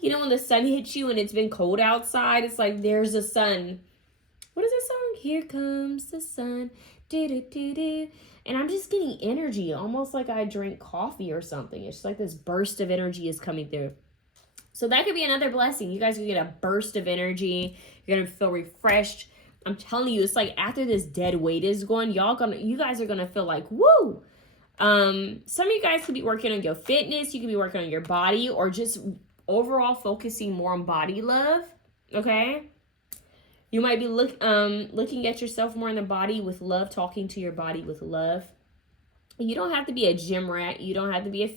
you know, when the sun hits you and it's been cold outside, it's like there's a sun. What is that song? Here comes the sun. Do-do-do-do. And I'm just getting energy, almost like I drank coffee or something. It's just like this burst of energy is coming through. So that could be another blessing. You guys will get a burst of energy. You're going to feel refreshed. I'm telling you, it's like after this dead weight is gone, you guys are going to feel like, woo. Some of you guys could be working on your fitness. You could be working on your body or just overall focusing more on body love. Okay. You might be looking at yourself more in the body with love, talking to your body with love. You don't have to be a gym rat. You don't have to be a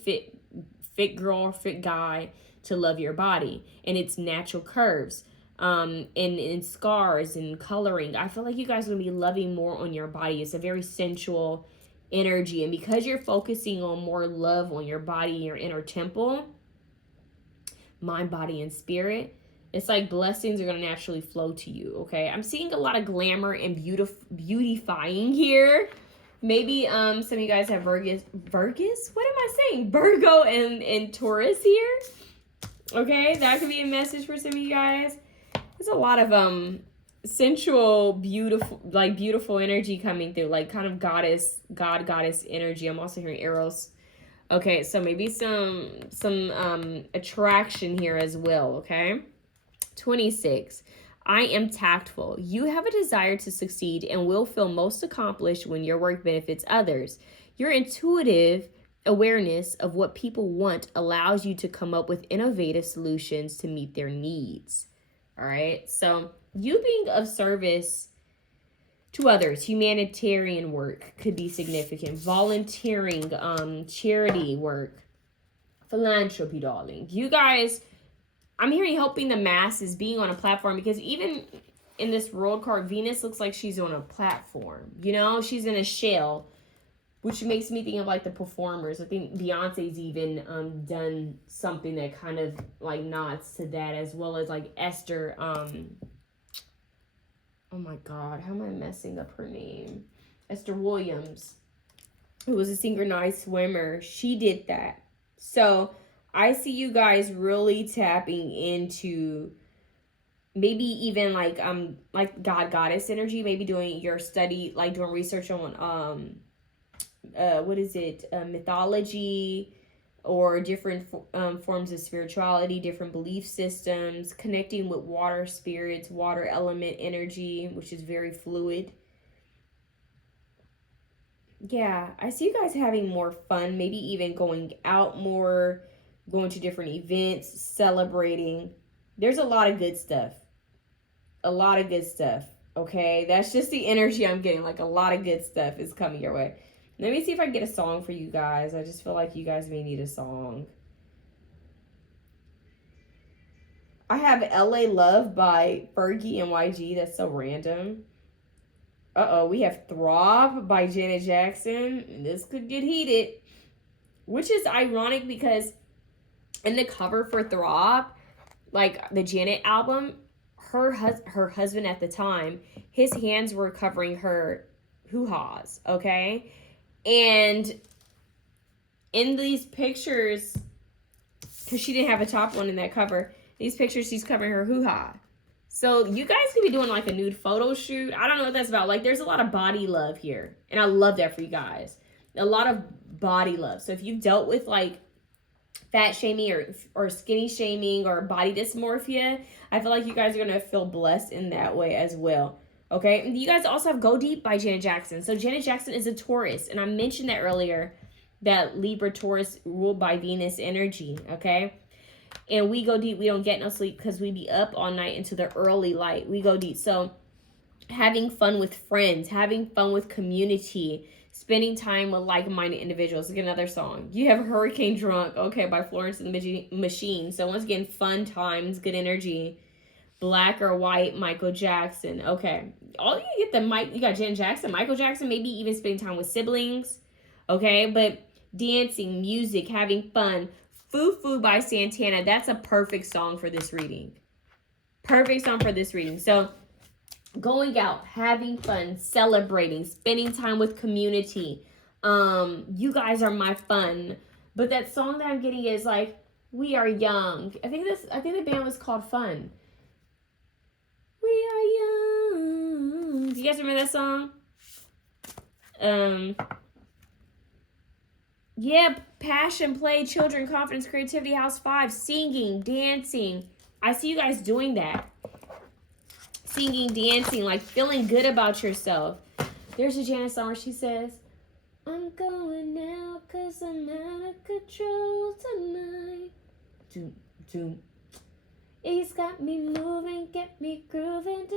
fit girl or fit guy to love your body and its natural curves, and scars and coloring. I feel like you guys are going to be loving more on your body. It's a very sensual energy. And because you're focusing on more love on your body, your inner temple, mind, body, and spirit, it's like blessings are going to naturally flow to you, okay? I'm seeing a lot of glamour and beautifying here. Maybe some of you guys have Virgo? What am I saying? Virgo and Taurus here. Okay, that could be a message for some of you guys. There's a lot of sensual, beautiful energy coming through, like kind of goddess energy. I'm also hearing Eros. Okay, so maybe some attraction here as well, okay? 26. I am tactful. You have a desire to succeed and will feel most accomplished when your work benefits others. Your intuitive awareness of what people want allows you to come up with innovative solutions to meet their needs. All right, so you being of service to others, humanitarian work could be significant. Volunteering, charity work, philanthropy, darling. You guys, I'm hearing helping the masses, being on a platform, because even in this world card, Venus looks like she's on a platform. You know, she's in a shell, which makes me think of like the performers. I think Beyonce's even done something that kind of like nods to that, as well as like Esther. Oh my God, how am I messing up her name? Esther Williams, who was a synchronized swimmer. She did that. So I see you guys really tapping into maybe even like goddess energy, maybe doing your study, like doing research on mythology, or different forms of spirituality, different belief systems, connecting with water spirits, water element energy, which is very fluid. Yeah, I see you guys having more fun, maybe even going out more, going to different events, celebrating. There's a lot of good stuff. A lot of good stuff, okay? That's just the energy I'm getting. Like, a lot of good stuff is coming your way. Let me see if I can get a song for you guys. I just feel like you guys may need a song. I have LA Love by Fergie and YG. That's so random. Uh-oh, we have Throb by Janet Jackson. This could get heated. Which is ironic because in the cover for Throb, like the Janet album, her husband at the time, his hands were covering her hoo-haws, okay? And in these pictures, because she didn't have a top one in that cover, these pictures she's covering her hoo-ha. So you guys could be doing like a nude photo shoot. I don't know what that's about. Like, there's a lot of body love here. And I love that for you guys. A lot of body love. So if you've dealt with like fat shaming or skinny shaming or body dysmorphia, I feel like you guys are going to feel blessed in that way as well. Okay, and you guys also have Go Deep by Janet Jackson. So Janet Jackson is a Taurus, and I mentioned that earlier, that Libra Taurus ruled by Venus energy, okay? And we go deep, we don't get no sleep because we be up all night into the early light. We go deep. So having fun with friends, having fun with community, spending time with like-minded individuals. Look at another song. You have Hurricane Drunk, okay, by Florence and the Machine. So once again, fun times, good energy. Black or White, Michael Jackson. Okay. All you get you got Janet Jackson, Michael Jackson, maybe even spending time with siblings. Okay. But dancing, music, having fun. Foo by Santana. That's a perfect song for this reading. Perfect song for this reading. So going out, having fun, celebrating, spending time with community. You guys are my fun. But that song that I'm getting is like, We Are Young. I think the band was called Fun. We are young. Do you guys remember that song? Yeah, passion, play, children, confidence, creativity, house 5, singing, dancing. I see you guys doing that. Singing, dancing, like feeling good about yourself. There's a Janet song where she says, I'm going now because I'm out of control tonight. Doom, doom. He's got me moving, get me grooving.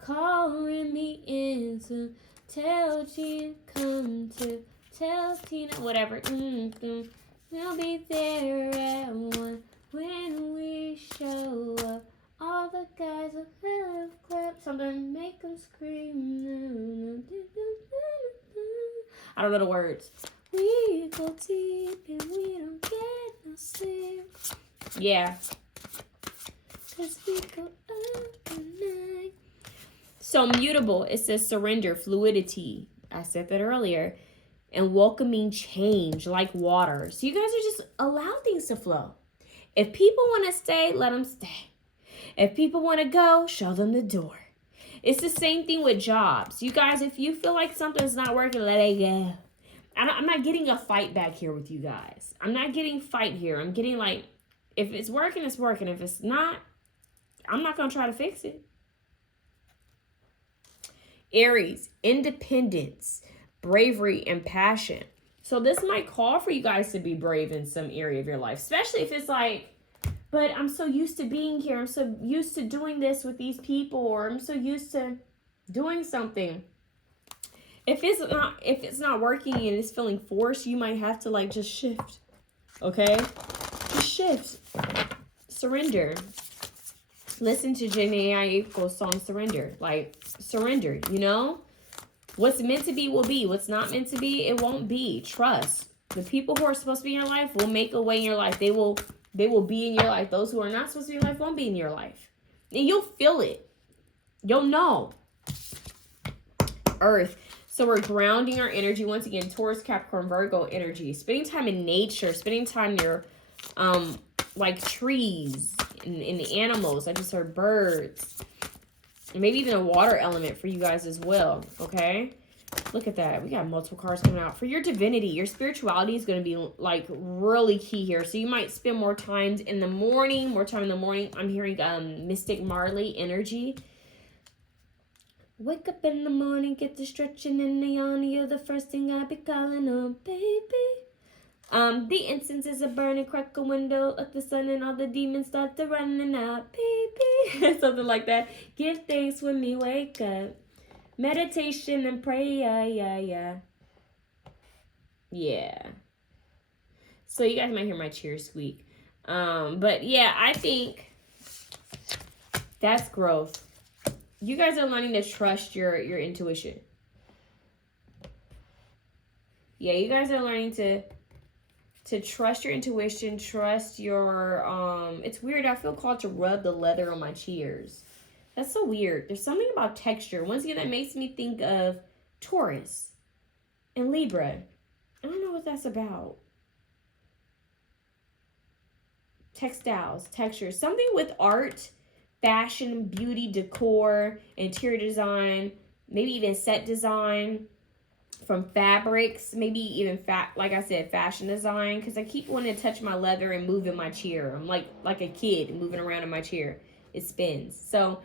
Calling me in to tell Gene come to tells Tina, whatever. We'll be there at 1 when we show up. All the guys will clap. Something make them scream. I don't know the words. We go deep and we don't get no sleep. Yeah. 'Cause we go up at night. So mutable, it says surrender, fluidity. I said that earlier. And welcoming change like water. So you guys are just allow things to flow. If people want to stay, let them stay. If people want to go, show them the door. It's the same thing with jobs. You guys, if you feel like something's not working, let it go. I'm not getting a fight back here with you guys. I'm not getting fight here. I'm getting like, if it's working, it's working. If it's not, I'm not going to try to fix it. Aries, independence, bravery, and passion. So this might call for you guys to be brave in some area of your life, especially if it's like, but I'm so used to being here. I'm so used to doing this with these people, or I'm so used to doing something. If it's not working and it's feeling forced, you might have to like just shift. Okay? Just shift. Surrender. Listen to Janae Aiko's song Surrender. Like, surrender, you know? What's meant to be will be. What's not meant to be, it won't be. Trust. The people who are supposed to be in your life will make a way in your life. They will be in your life. Those who are not supposed to be in your life won't be in your life. And you'll feel it. You'll know. Earth. So we're grounding our energy once again towards Capricorn, Virgo energy. Spending time in nature. Spending time near like trees and the animals. I just heard birds. Maybe even a water element for you guys as well. Okay? Look at that. We got multiple cards coming out. For your divinity, your spirituality is going to be like really key here. So you might spend more time in the morning. I'm hearing MysticalMermaidLight energy. Wake up in the morning, get the stretching in the yawning. You're the first thing I be calling on, baby. The incense is a burning, crack a window, let the sun and all the demons start to running out, baby. Something like that. Give thanks when me wake up. Meditation and prayer, yeah. So you guys might hear my chair squeak. But yeah, I think that's growth. You guys are learning to trust your intuition. Yeah, you guys are learning to trust your intuition, trust your, it's weird. I feel called to rub the leather on my chairs. That's so weird. There's something about texture. Once again, that makes me think of Taurus and Libra. I don't know what that's about. Textiles, textures, something with art, fashion, beauty, decor, interior design, maybe even set design from fabrics, maybe even like I said, fashion design, because I keep wanting to touch my leather and move in my chair. I'm like a kid moving around in my chair. It spins. So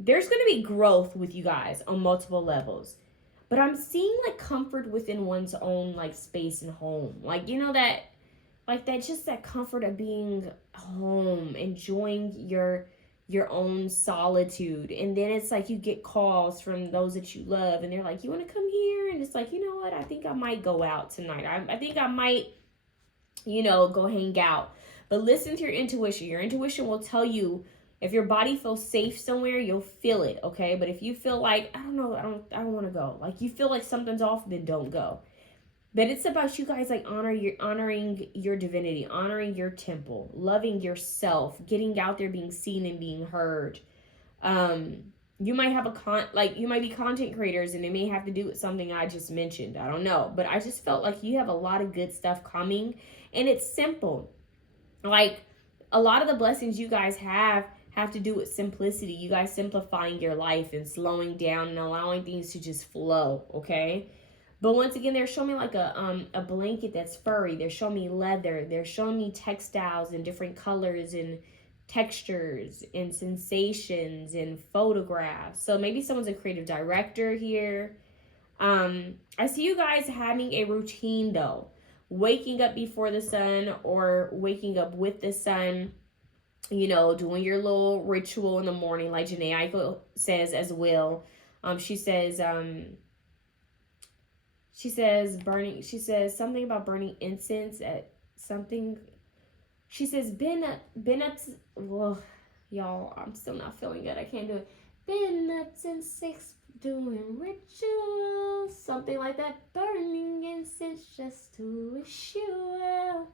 there's going to be growth with you guys on multiple levels. But I'm seeing like comfort within one's own like space and home. Like, you know, that just that comfort of being home, enjoying your own solitude. And then it's like you get calls from those that you love and they're like, you want to come here? And it's like, you know what? I think I might go out tonight. I think I might, you know, go hang out. But listen to your intuition. Your intuition will tell you if your body feels safe somewhere, you'll feel it, okay? But if you feel like, I don't know, I don't want to go. Like you feel like something's off, then don't go. But it's about you guys like honoring your divinity, honoring your temple, loving yourself, getting out there, being seen and being heard. You might have you might be content creators and it may have to do with something I just mentioned. I don't know. But I just felt like you have a lot of good stuff coming and it's simple. Like a lot of the blessings you guys have to do with simplicity. You guys simplifying your life and slowing down and allowing things to just flow, okay? But once again, they're showing me like a blanket that's furry. They're showing me leather. They're showing me textiles in different colors and textures and sensations and photographs. So maybe someone's a creative director here. I see you guys having a routine though. Waking up before the sun or waking up with the sun. You know, doing your little ritual in the morning, like Janae Aiko says as well. She says, She says burning. She says something about burning incense at something. She says been up. Well, y'all, I'm still not feeling good. I can't do it. Been up since 6 doing rituals. Something like that. Burning incense just to wish you well.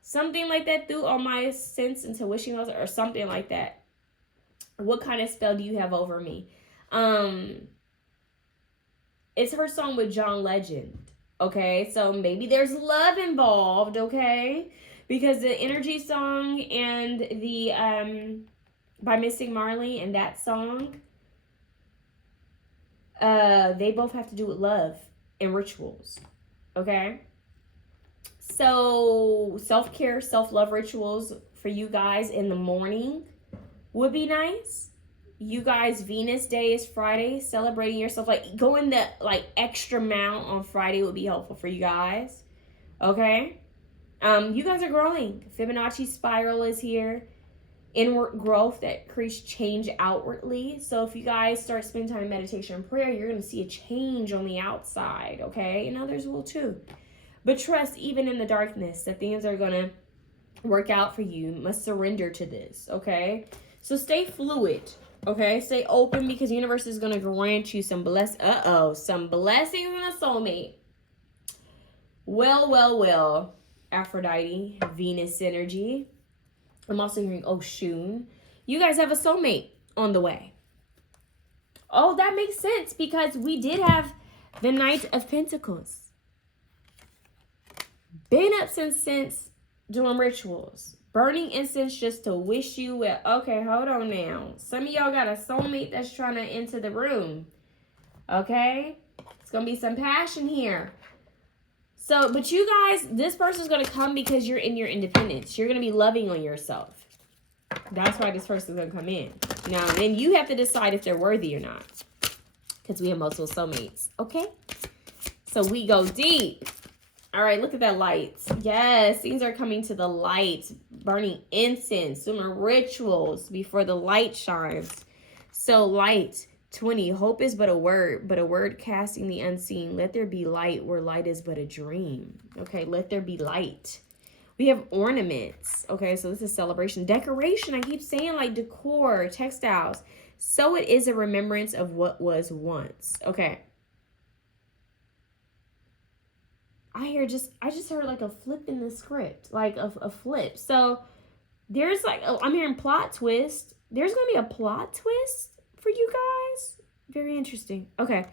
Something like that. Through all my sense into wishing wells, or something like that. What kind of spell do you have over me? It's her song with John Legend. Okay, so maybe there's love involved. Okay, because the Energy song and the by Mystic Marley and that song, they both have to do with love and rituals. Okay, so self-care, self-love rituals for you guys in the morning would be nice. You guys, Venus Day is Friday, celebrating yourself. Like, going the extra mile on Friday would be helpful for you guys. Okay? You guys are growing. Fibonacci spiral is here. Inward growth that creates change outwardly. So if you guys start spending time in meditation and prayer, you're going to see a change on the outside. Okay? And others will too. But trust, even in the darkness, that things are going to work out for you. You must surrender to this. Okay? So stay fluid. Okay, stay open, because the universe is going to grant you some some blessings and a soulmate. Well, Aphrodite, Venus energy. I'm also hearing Oshun. You guys have a soulmate on the way. Oh, that makes sense, because we did have the Knight of Pentacles. Been up since doing rituals. Burning incense just to wish you well. Okay, hold on now. Some of y'all got a soulmate that's trying to enter the room. Okay? It's going to be some passion here. So, but you guys, this person's going to come because you're in your independence. You're going to be loving on yourself. That's why this person's going to come in. Now, then you have to decide if they're worthy or not. Because we have multiple soulmates. Okay? So we go deep. All right, look at that light. Yes, things are coming to the light. Burning incense, doing rituals before the light shines. So light, 20. Hope is but a word casting the unseen. Let there be light where light is but a dream. Okay, let there be light. We have ornaments. Okay, so this is celebration. Decoration, I keep saying like decor, textiles. So it is a remembrance of what was once. Okay. I just heard like a flip in the script, like a flip. So there's like, I'm hearing plot twist. There's going to be a plot twist for you guys. Very interesting. Okay.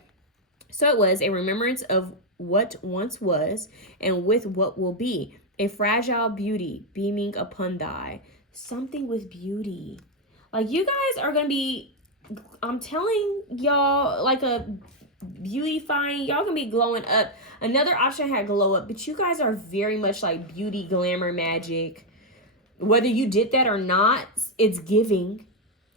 So it was a remembrance of what once was and with what will be. A fragile beauty beaming upon thy. Something with beauty. Like, you guys are going to be, I'm telling y'all, like a beautifying. Y'all gonna be glowing up. Another option had glow up, but you guys are very much like beauty, glamour, magic. Whether you did that or not, it's giving.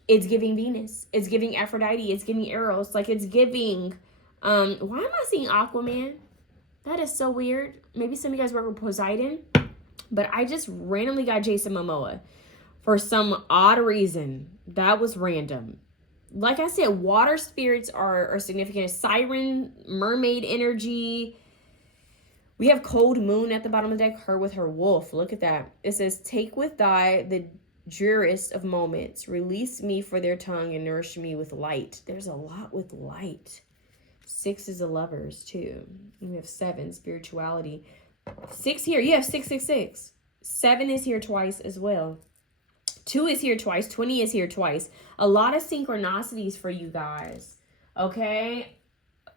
It's giving Venus. It's giving Aphrodite. It's giving Eros. Like, it's giving. Why am I seeing Aquaman? That is so weird. Maybe some of you guys work with Poseidon, but I just randomly got Jason Momoa for some odd reason. That was random. Like I said, water spirits are significant. Siren, mermaid energy. We have cold moon at the bottom of the deck. Her with her wolf. Look at that. It says, take with thy the dearest of moments. Release me for their tongue and nourish me with light. There's a lot with light. 6 is the lovers too. And we have 7, spirituality. 6 here. You have 666. 7 is here twice as well. 2 is here twice. 20 is here twice. A lot of synchronicities for you guys. Okay?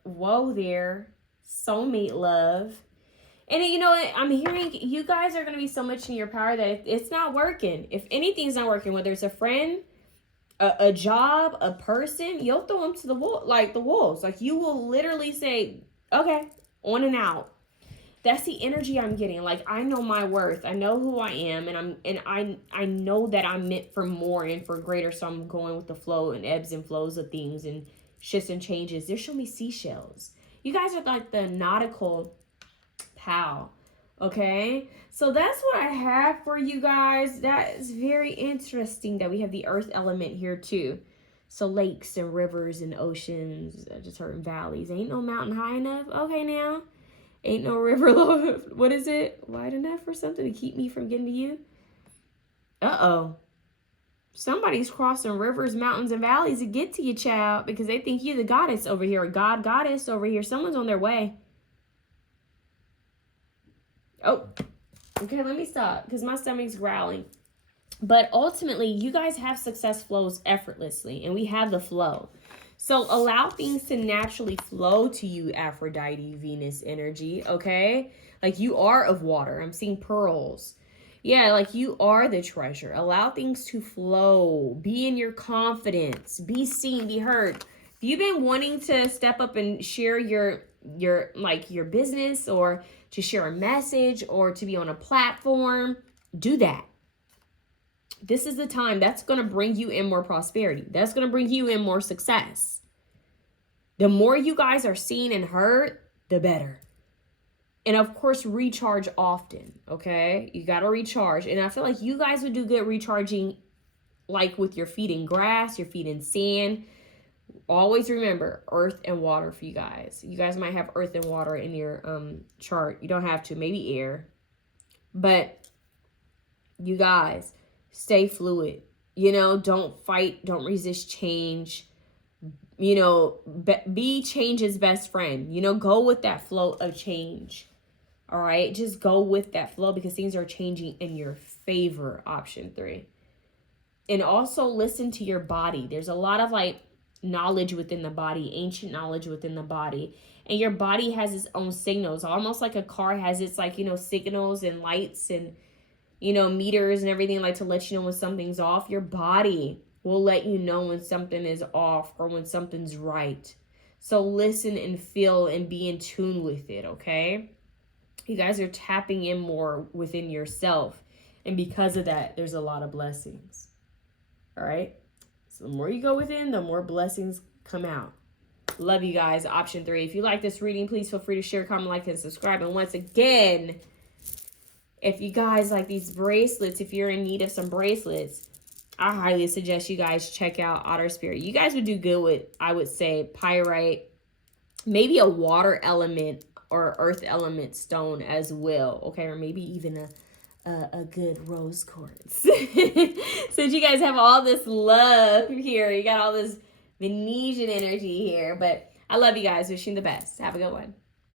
Whoa there. Soulmate love. And you know what? I'm hearing you guys are going to be so much in your power that it's not working. If anything's not working, whether it's a friend, a job, a person, you'll throw them to the wall, like the wolves. Like, you will literally say, okay, on and out. That's the energy I'm getting. Like, I know my worth. I know who I am, and I know that I'm meant for more and for greater. So I'm going with the flow and ebbs and flows of things and shifts and changes. They're showing me seashells. You guys are like the nautical pal. Okay, so that's what I have for you guys. That is very interesting that we have the earth element here too. So lakes and rivers and oceans. I just heard valleys. Ain't no mountain high enough. Okay, now. Ain't no river low. What is it? Wide enough or something to keep me from getting to you? Uh-oh. Somebody's crossing rivers, mountains, and valleys to get to you, child, because they think you're the goddess over here, or goddess over here. Someone's on their way. Oh, okay, let me stop because my stomach's growling. But ultimately, you guys have success flows effortlessly, and we have the flow. So allow things to naturally flow to you, Aphrodite, Venus energy, okay? Like you are of water. I'm seeing pearls. Yeah, like you are the treasure. Allow things to flow. Be in your confidence. Be seen, be heard. If you've been wanting to step up and share your business, or to share a message, or to be on a platform, do that. This is the time that's going to bring you in more prosperity. That's going to bring you in more success. The more you guys are seen and heard, the better. And of course, recharge often, okay? You got to recharge. And I feel like you guys would do good recharging, like with your feet in grass, your feet in sand. Always remember earth and water for you guys. You guys might have earth and water in your chart. You don't have to, maybe air. But you guys, stay fluid. You know, don't fight, don't resist change. You know, be change's best friend. You know, go with that flow of change. All right, just go with that flow because things are changing in your favor, option 3. And also listen to your body. There's a lot of like knowledge within the body, ancient knowledge within the body. And your body has its own signals, almost like a car has its like, you know, signals and lights and, you know, meters and everything like to let you know when something's off. Your body will let you know when something is off or when something's right. So listen and feel and be in tune with it, okay? You guys are tapping in more within yourself. And because of that, there's a lot of blessings. All right? So the more you go within, the more blessings come out. Love you guys. Option 3. If you like this reading, please feel free to share, comment, like, and subscribe. And once again, if you guys like these bracelets, if you're in need of some bracelets, I highly suggest you guys check out Otter Spirit. You guys would do good with, I would say, pyrite, maybe a water element or earth element stone as well, okay? Or maybe even a good rose quartz. Since you guys have all this love here, you got all this Venetian energy here, but I love you guys. Wishing the best. Have a good one.